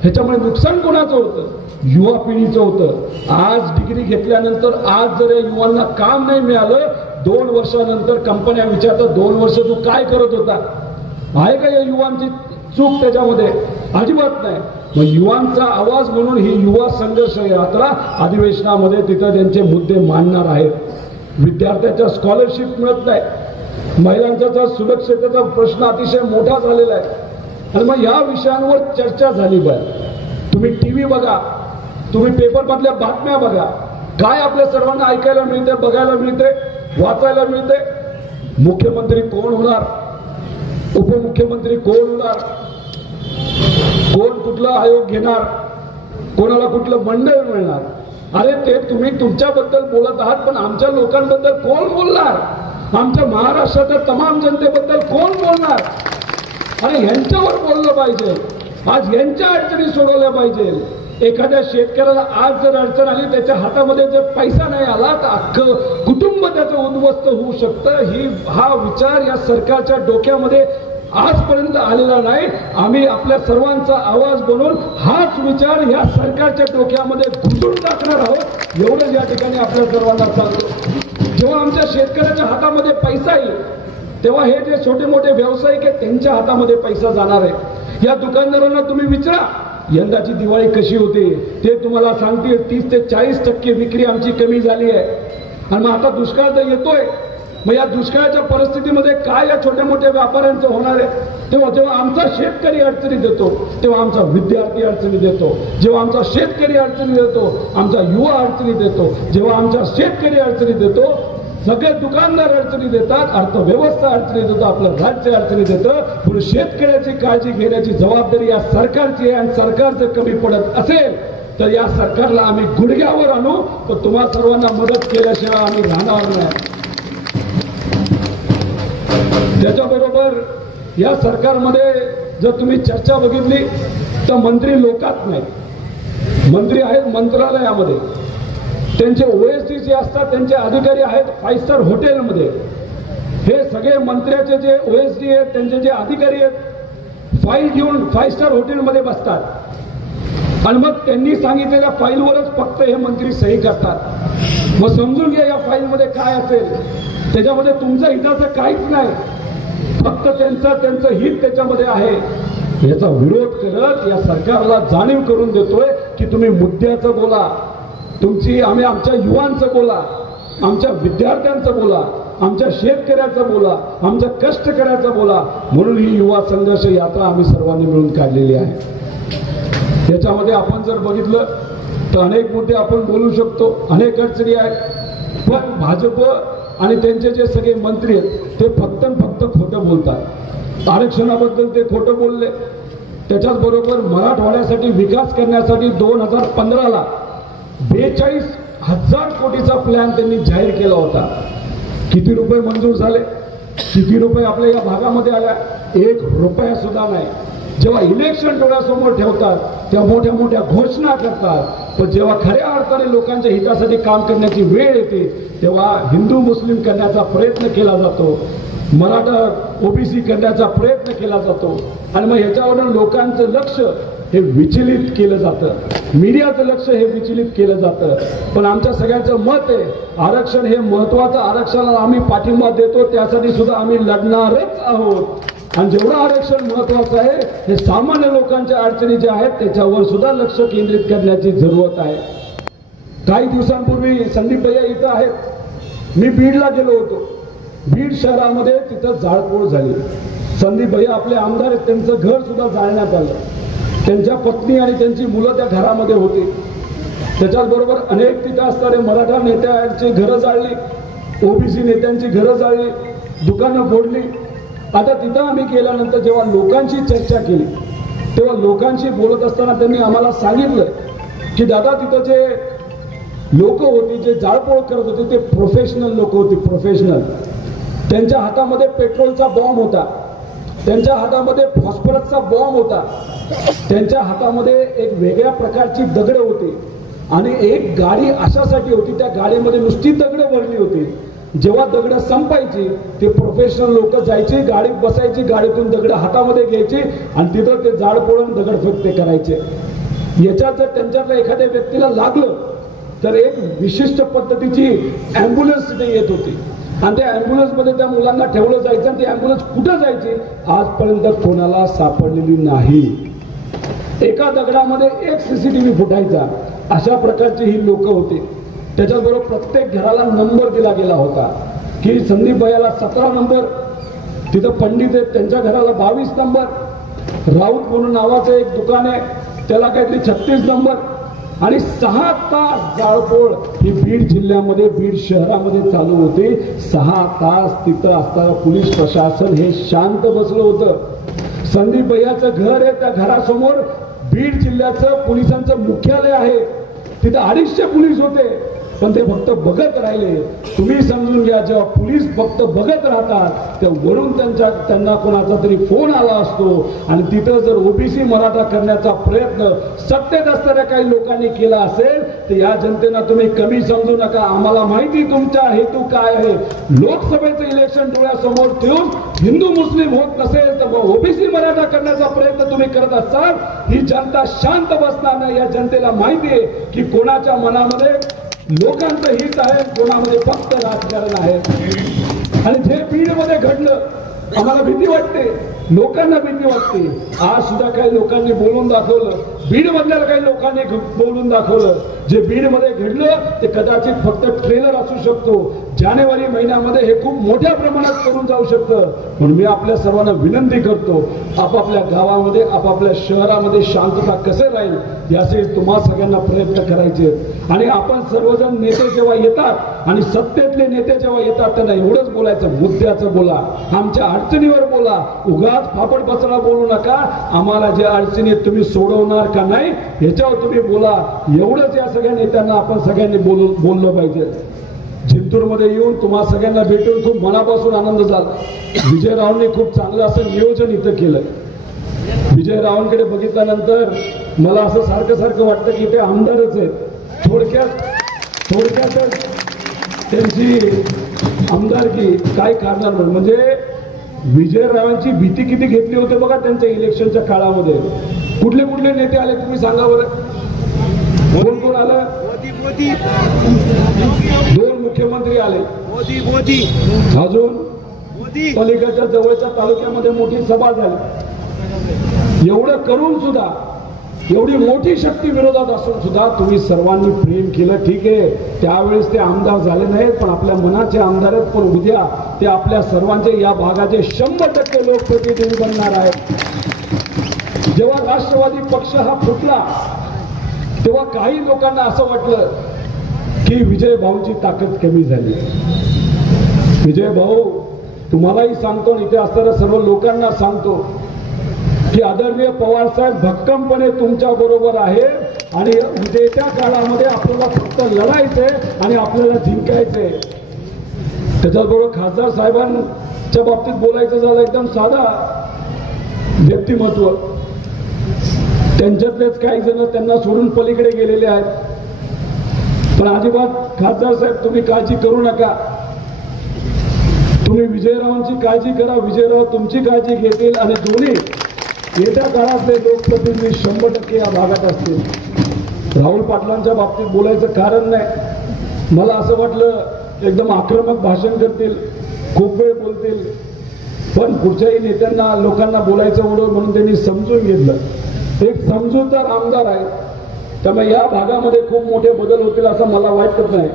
ह्याच्यामुळे नुकसान कोणाचं होतं? युवा पिढीचं होतं. आज डिग्री घेतल्यानंतर आज जर युवांना काम नाही मिळालं, 2 वर्षानंतर कंपन्या विचारतात 2 वर्ष तू काय करत होता? आहे का या युवांची चूक त्याच्यामध्ये? अजिबात नाही. मग युवांचा आवाज म्हणून ही युवा संघर्ष यात्रा अधिवेशनामध्ये तिथं त्यांचे मुद्दे मांडणार आहेत. विद्यार्थ्याच्या स्कॉलरशिप मिळत नाही, महिलांचा सुरक्षेचा प्रश्न अतिशय मोठा झालेला आहे. आणि मग या विषयांवर चर्चा झाली पाहिजे. तुम्ही टीव्ही बघा, तुम्ही पेपर मधल्या बातम्या बघा, काय आपल्या सर्वांना ऐकायला मिळते, बघायला मिळते, वाचायला मिळते. मुख्यमंत्री कोण होणार, उपमुख्यमंत्री कोण होणार, कोण कुठला आयोग घेणार, कोणाला कुठलं मंडळ मिळणार. अरे ते तुम्ही तुमच्याबद्दल बोलत आहात, पण आमच्या लोकांबद्दल कोण बोलणार? आमच्या महाराष्ट्राच्या तमाम जनतेबद्दल कोण बोलणार? अरे यांच्यावर बोललं पाहिजे. आज यांच्या अडचणी सोडवल्या पाहिजे. एखाद्या शेतकऱ्याला आज जर अडचण आली, त्याच्या हातामध्ये जर पैसा नाही आला तर अख्खं कुटुंब त्याचं उद्ध्वस्त होऊ शकतं. हा विचार या सरकारच्या डोक्यामध्ये आजपर्यंत आलेला नाही. आम्ही आपल्या सर्वांचा आवाज बनवून हाच विचार या सरकारच्या डोक्यामध्ये घुसून टाकणार आहोत, एवढं या ठिकाणी आपल्या सर्वांना सांगतो. जेव्हा आमच्या शेतकऱ्याच्या हातामध्ये पैसा येईल तेव्हा हे जे छोटे मोठे व्यावसायिक आहेत त्यांच्या हातामध्ये पैसा जाणार आहे. या दुकानदारांना तुम्ही विचारा यंदाची दिवाळी कशी होती, ते तुम्हाला सांगतील 30 ते 40% विक्री आमची कमी झाली आहे. आणि मग आता दुष्काळ तर येतोय. मग या दुष्काळाच्या परिस्थितीमध्ये काय या छोट्या मोठ्या व्यापाऱ्यांचं होणार आहे? तेव्हा जेव्हा आमचा शेतकरी अडचणी देतो, तेव्हा आमचा विद्यार्थी अडचणी देतो. जेव्हा आमचा शेतकरी अडचणी देतो, आमचा युवा अडचणी देतो. जेव्हा आमचा शेतकरी अडचणी देतो, सगळे दुकानदार अडचणी देतात, अर्थव्यवस्था अडचणी देतो, आपलं राज्य अडचणी देतं. पुढे शेतकऱ्याची काळजी घेण्याची जबाबदारी या सरकारची आहे. आणि सरकार जर कमी पडत असेल तर या सरकारला आम्ही गुडघ्यावर आणू, पण तुम्हा सर्वांना मदत केल्याशिवाय आम्ही राहणार नाही. त्याच्याबरोबर या सरकारमध्ये जर तुम्ही चर्चा बघितली तर मंत्री लोकात नाही, मंत्री आहेत मंत्रालयामध्ये. त्यांचे OSD जे असतात त्यांचे अधिकारी आहेत 5 स्टार हॉटेलमध्ये. हे सगळे मंत्र्याचे जे OSD आहेत त्यांचे जे अधिकारी आहेत फाईल घेऊन 5 स्टार हॉटेलमध्ये बसतात आणि मग त्यांनी सांगितलेल्या फाईलवरच फक्त हे मंत्री सही करतात. मग समजून घ्या या फाईलमध्ये काय असेल. त्याच्यामध्ये तुमच्या हिताचं काहीच नाही, फक्त त्यांचं हित त्याच्यामध्ये आहे. याचा विरोध करत या सरकारला जाणीव करून देतोय की तुम्ही मुद्द्याचं बोला, आम्ही आमच्या युवांचं बोला, आमच्या विद्यार्थ्यांचं बोला, आमच्या शेतकऱ्याचं बोला, आमच्या कष्टकऱ्याचं बोला. म्हणून ही युवा संघर्ष यात्रा आम्ही सर्वांनी मिळून काढलेली आहे. त्याच्यामध्ये आपण जर बघितलं तर अनेक मुद्दे आपण बोलू शकतो, अनेक अडचणी आहेत. पण भाजप आणि त्यांचे जे सगळे मंत्री आहेत ते फक्त खोटं बोलतात. आरक्षणाबद्दल ते खोटं बोलले. त्याच्याच बरोबर मराठवाड्यासाठी विकास करण्यासाठी 2015ला 42,000 कोटीचा प्लॅन त्यांनी जाहीर केला होता. किती रुपये मंजूर झाले, किती रुपये आपल्या या भागामध्ये आल्या? 1 रुपया सुद्धा नाही. जेव्हा इलेक्शन डोळ्यासमोर ठेवतात तेव्हा मोठ्या मोठ्या घोषणा करतात, पण जेव्हा खऱ्या अर्थाने लोकांच्या हितासाठी काम करण्याची वेळ येते तेव्हा हिंदू मुस्लिम करण्याचा प्रयत्न केला जातो, मराठा ओबीसी करण्याचा प्रयत्न केला जातो आणि मग ह्याच्यावरून लोकांचं लक्ष हे विचलित केलं जातं, मीडियाचं लक्ष हे विचलित केलं जातं. पण आमच्या सगळ्यांचं मत आहे आरक्षण हे महत्वाचं, आरक्षणाला आम्ही पाठिंबा देतो, त्यासाठी सुद्धा आम्ही लढणारच आहोत. आणि जेवढं आरक्षण महत्वाचं आहे हे सामान्य लोकांच्या अडचणी ज्या आहेत त्याच्यावर सुद्धा लक्ष केंद्रित करण्याची जरूरत आहे. काही दिवसांपूर्वी संदीप भैया इथं आहेत, मी बीडला गेलो होतो. बीड शहरामध्ये तिथं जाळपोळ झाली. संदीप भैया आपले आमदार आहेत, त्यांचं घर सुद्धा जाळण्यात आलं. त्यांच्या पत्नी आणि त्यांची मुलं त्या घरामध्ये होती. त्याच्याचबरोबर अनेक तिथं असणारे मराठा नेत्यांची घरं जाळली, ओबीसी नेत्यांची घरं जाळली, दुकानं फोडली. आता तिथं आम्ही गेल्यानंतर जेव्हा लोकांशी चर्चा केली तेव्हा लोकांशी बोलत असताना त्यांनी आम्हाला सांगितलं की दादा तिथं जे लोक होती, जे जाळपोळ करत होते ते प्रोफेशनल लोक होती, प्रोफेशनल. त्यांच्या हातामध्ये पेट्रोलचा बॉम्ब होता, त्यांच्या हातामध्ये फॉस्फरसचा बॉम्ब होता, त्यांच्या हातामध्ये एक वेगळ्या प्रकारची दगडं होती आणि एक गाडी अशासाठी होती, त्या गाडीमध्ये नुसती दगडं भरली होती. जेव्हा दगडं संपायची ते प्रोफेशनल लोक जायची, गाडीत बसायची, गाडीतून दगडं हातामध्ये घ्यायची आणि तिथं ते जाळपोळून दगडफेक ते करायचे. याच्यात जर त्यांच्यातल्या एखाद्या व्यक्तीला लागलं तर एक विशिष्ट पद्धतीची ॲम्ब्युलन्स तिथे येत होती आणि त्या ॲम्ब्युलन्समध्ये त्या मुलांना ठेवलं जायचं आणि ती ॲम्ब्युलन्स कुठं जायची आजपर्यंत कोणाला सापडलेली नाही. एका दगडामध्ये एक CCTV फुटायचा, अशा प्रकारची ही लोक होती. त्याच्याबरोबर प्रत्येक घराला नंबर दिला गेला होता की संदीप भैयाला 17 नंबर, तिथं पंडित आहेत त्यांच्या घराला 22 नंबर, राऊत म्हणून नावाचं एक दुकान आहे त्याला काहीतरी 36 नंबर. आणि 6 तास जाळपोळ ही बीड जिल्ह्यामध्ये, बीड शहरामध्ये चालू होती. 6 तास तिथं असताना पोलीस प्रशासन हे शांत बसलं होतं. संदीप भैयाचं घर आहे, त्या घरासमोर बीड जिल्ह्याचं पोलिसांचं मुख्यालय आहे, तिथं 250 पोलीस होते, पण ते फक्त बघत राहिले. तुम्ही समजून घ्या, जेव्हा पोलीस फक्त बघत राहतात तेव्हा वरून त्यांना कोणाचा तरी फोन आला असतो आणि तिथं जर ओबीसी मराठा करण्याचा प्रयत्न सत्तेत असणाऱ्या काही लोकांनी केला असेल तर या जनतेला तुम्ही कमी समजू नका. आम्हाला माहिती तुमचा हेतू काय आहे. लोकसभेचं इलेक्शन डोळ्यासमोर ठेवून हिंदू मुस्लिम होत नसेल तर ओबीसी मराठा करण्याचा प्रयत्न तुम्ही करत असाल, ही जनता शांत बसणार नाही. या जनतेला माहिती आहे की कोणाच्या मनामध्ये लोकांचं हित आहे, कोणामध्ये फक्त राजकारण आहे. आणि जे बीडमध्ये घडलं आम्हाला भीती वाटते, लोकांना भीती वाटते. आज सुद्धा काही लोकांनी बोलून दाखवलं, बीड मधल्या काही लोकांनी बोलून दाखवलं. जे बीड मध्ये घडलं ते कदाचित फक्त ट्रेलर असू शकतो, जानेवारी महिन्यामध्ये हे खूप मोठ्या प्रमाणात करून जाऊ शकतं. म्हणून मी आपल्या सर्वांना विनंती करतो, आपापल्या गावामध्ये आपापल्या शहरामध्ये शांतता कसे राहील याचे तुम्हा सगळ्यांना प्रयत्न करायचे. आणि आपण सर्वजण नेते जेव्हा येतात आणि सत्तेतले नेते जेव्हा येतात त्यांना एवढंच बोलायचं, मुद्द्याचं बोला, आमच्या अडचणीवर बोला, उगाच फापड बसरा बोलू नका. आम्हाला ज्या अडचणी तुम्ही सोडवणार का नाही याच्यावर तुम्ही बोला. एवढंच या सगळ्या नेत्यांना आपण सगळ्यांनी बोललं पाहिजे. जिंतूरमध्ये येऊन तुम्हा सगळ्यांना भेटून खूप मनापासून आनंद झाला. विजयरावांनी खूप चांगलं असं नियोजन इथं केलं. विजयरावांकडे बघितल्यानंतर मला असं सारखं वाटतं की ते आमदारच आहेत. थोडक्यातच त्यांची आमदारकी काय कारणांवर, म्हणजे विजयरावांची भीती किती घेतली होती बघा त्यांच्या इलेक्शनच्या काळामध्ये. कुठले कुठले नेते आले तुम्ही सांगा बरं. कोण आलं? 2 मुख्यमंत्री आले. अजून पलीकडच्या जवळच्या तालुक्यामध्ये मोठी सभा झाली. एवढं करून सुद्धा, एवढी मोठी शक्ती विरोधात असून सुद्धा तुम्ही सर्वांनी प्रेम केलं. ठीक आहे, त्यावेळेस ते आमदार झाले नाहीत पण आपल्या मनाचे आमदार आहेत. पण उद्या ते आपल्या सर्वांचे या भागाचे 100% लोकप्रतिनिधी बनणार आहेत. जेव्हा राष्ट्रवादी पक्ष हा फुटला तेव्हा काही लोकांना असं वाटलं की विजय भाऊंची ताकद कमी झाली. विजय भाऊ, तुम्हालाही सांगतो आणि इथे असणाऱ्या सर्व लोकांना सांगतो की आदरणीय पवार साहेब भक्कमपणे तुमच्या बरोबर आहे आणि उद्याच्या काळामध्ये आपल्याला फक्त लढायचंय आणि आपल्याला जिंकायचंय. त्याच्याबरोबर खासदार साहेबांच्या बाबतीत बोलायचं झालं, एकदम साधा व्यक्तिमत्व. त्यांच्यातलेच काही जण त्यांना सोडून पलीकडे गेलेले आहेत. पण अजिबात खासदार साहेब तुम्ही काळजी करू नका. तुम्ही विजयरावांची काळजी करा, विजयराव तुमची काळजी घेतील आणि दोन्ही येत्या काळातले लोकप्रतिनिधी 100% या भागात असतील. राहुल पाटलांच्या बाबतीत बोलायचं कारण नाही. मला असं वाटलं एकदम आक्रमक भाषण करतील, खूप वेळ बोलतील, पण पुढच्याही नेत्यांना लोकांना बोलायचं ओढ म्हणून त्यांनी समजून घेतलं. एक समजूतदार आमदार आहे, त्यामुळे या भागामध्ये खूप मोठे बदल होतील असं मला वाटत नाही.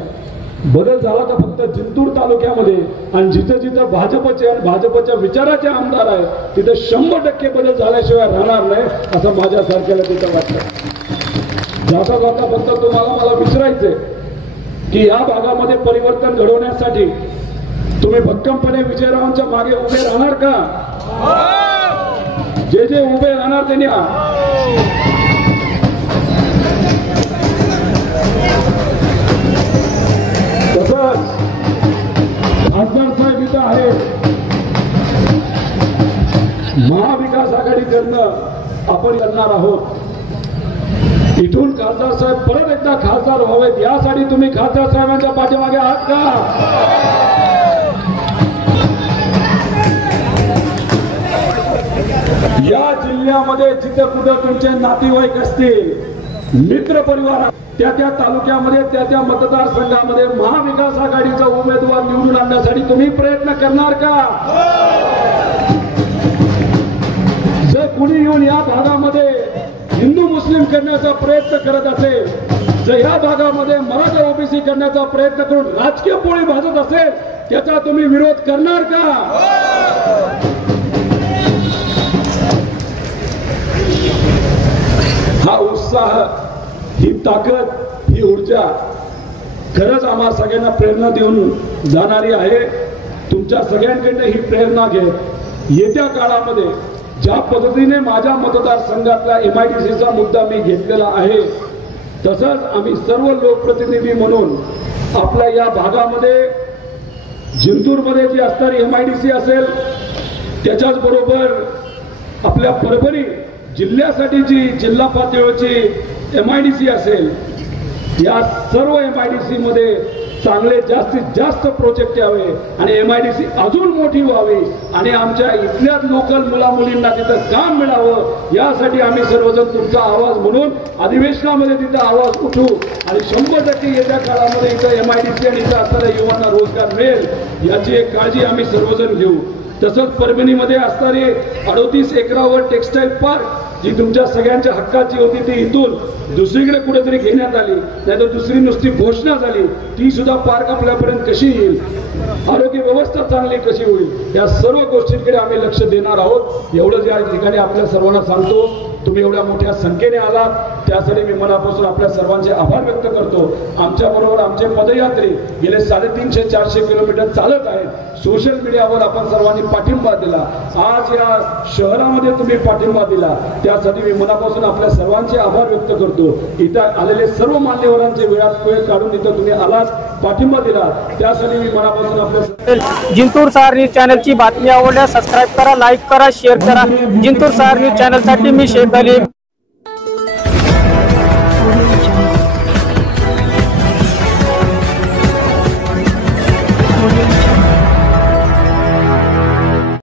बदल झाला तर फक्त जिंतूर तालुक्यामध्ये, आणि जिथं जिथं भाजपचे आणि भाजपच्या विचाराचे आमदार आहे तिथं 100% बदल झाल्याशिवाय राहणार नाही असं माझ्यासारख्याला तिथं वाटतं. जाता जाता फक्त तुम्हाला मला विचारायचंय की या भागामध्ये परिवर्तन घडवण्यासाठी तुम्ही भक्कमपणे विजयरावांच्या मागे उभे राहणार का? जे जे उभे राहणार त्यांनी तसंच खासदार साहेब इथं आहे. महाविकास आघाडी करणं आपण करणार आहोत. इथून खासदार साहेब परत एकदा खासदार व्हावेत यासाठी तुम्ही खासदार साहेबांच्या पाठीमागे आहात का? या जिल्ह्यामध्ये जिथं कुठं तुमचे नातेवाईक असतील, मित्र परिवार, त्या त्या तालुक्यामध्ये त्या त्या मतदारसंघामध्ये महाविकास आघाडीचा उमेदवार निवडून आणण्यासाठी तुम्ही प्रयत्न करणार का? जर कुणी येऊन या भागामध्ये हिंदू मुस्लिम करण्याचा प्रयत्न करत असेल, जर या भागामध्ये मराठा ओबीसी करण्याचा प्रयत्न करून राजकीय पोळी भाजत असेल, त्याचा तुम्ही विरोध करणार का? हा उत्साह, ही ताकद, ही ऊर्जा खरंच आम्हा सगळ्यांना प्रेरणा देऊन जाणारी आहे. तुमच्या सगळ्यांकडनं ही प्रेरणा घेत येत्या काळामध्ये ज्या पद्धतीने माझ्या मतदारसंघातला MIDCचा मुद्दा मी घेतलेला आहे, तसंच आम्ही सर्व लोकप्रतिनिधी म्हणून आपल्या या भागामध्ये जिंतूरमध्ये जी असणारी MIDC असेल, त्याच्याच बरोबर आपल्या परभणी जिल्ह्यासाठी जी जिल्हा पातळीवरची MIDC असेल, या सर्व MIDC मध्ये चांगले जास्तीत जास्त प्रोजेक्ट यावे आणि MIDC अजून मोठी व्हावी आणि आमच्या इथल्या लोकल मुलामुलींना तिथं काम मिळावं, यासाठी आम्ही सर्वजण तुमचा आवाज म्हणून अधिवेशनामध्ये तिथं आवाज उठू आणि 100% येत्या काळामध्ये इथं MIDC आणि इथं असणाऱ्या युवांना रोजगार मिळेल याची एक काळजी आम्ही सर्वजण घेऊ. तसंच परभणीमध्ये असणारी 38 एकरावर टेक्सटाईल पार्क जी तुमच्या सगळ्यांच्या हक्काची होती, ती इथून दुसरीकडे कुठेतरी घेण्यात आली, नाहीतर दुसरी नुसती घोषणा झाली, ती सुद्धा पार्क आपल्यापर्यंत कशी येईल, आरोग्य व्यवस्था चांगली कशी होईल, या सर्व गोष्टींकडे आम्ही लक्ष देणार आहोत. एवढंच या ठिकाणी आपल्या सर्वांना सांगतो. तुम्ही एवढ्या मोठ्या संख्येने आलात त्यासाठी मी मनापासून आपल्या सर्वांचे आभार व्यक्त करतो. आमच्या बरोबर आमचे पदयात्री गेले 350-400 किलोमीटर चालत आहेत. सोशल मीडियावर आपण सर्वांनी पाठिंबा दिला. आज या शहरामध्ये तुम्ही पाठिंबा दिला, त्यासाठी मी मनापासून आपल्या सर्वांचे आभार व्यक्त करतो. इथं आलेले सर्व मान्यवरांचे वेळात वेळ काढून इथं तुम्ही आलात, पाठिंबा दिला, त्यासाठी मी मनापासून आपल्या जिंतूर सहार न्यूज चॅनलची बातमी आवडल्यास सबस्क्राईब करा, लाईक करा, शेअर करा. जिंतूर सहार न्यूज चॅनलसाठी मी शेख अली.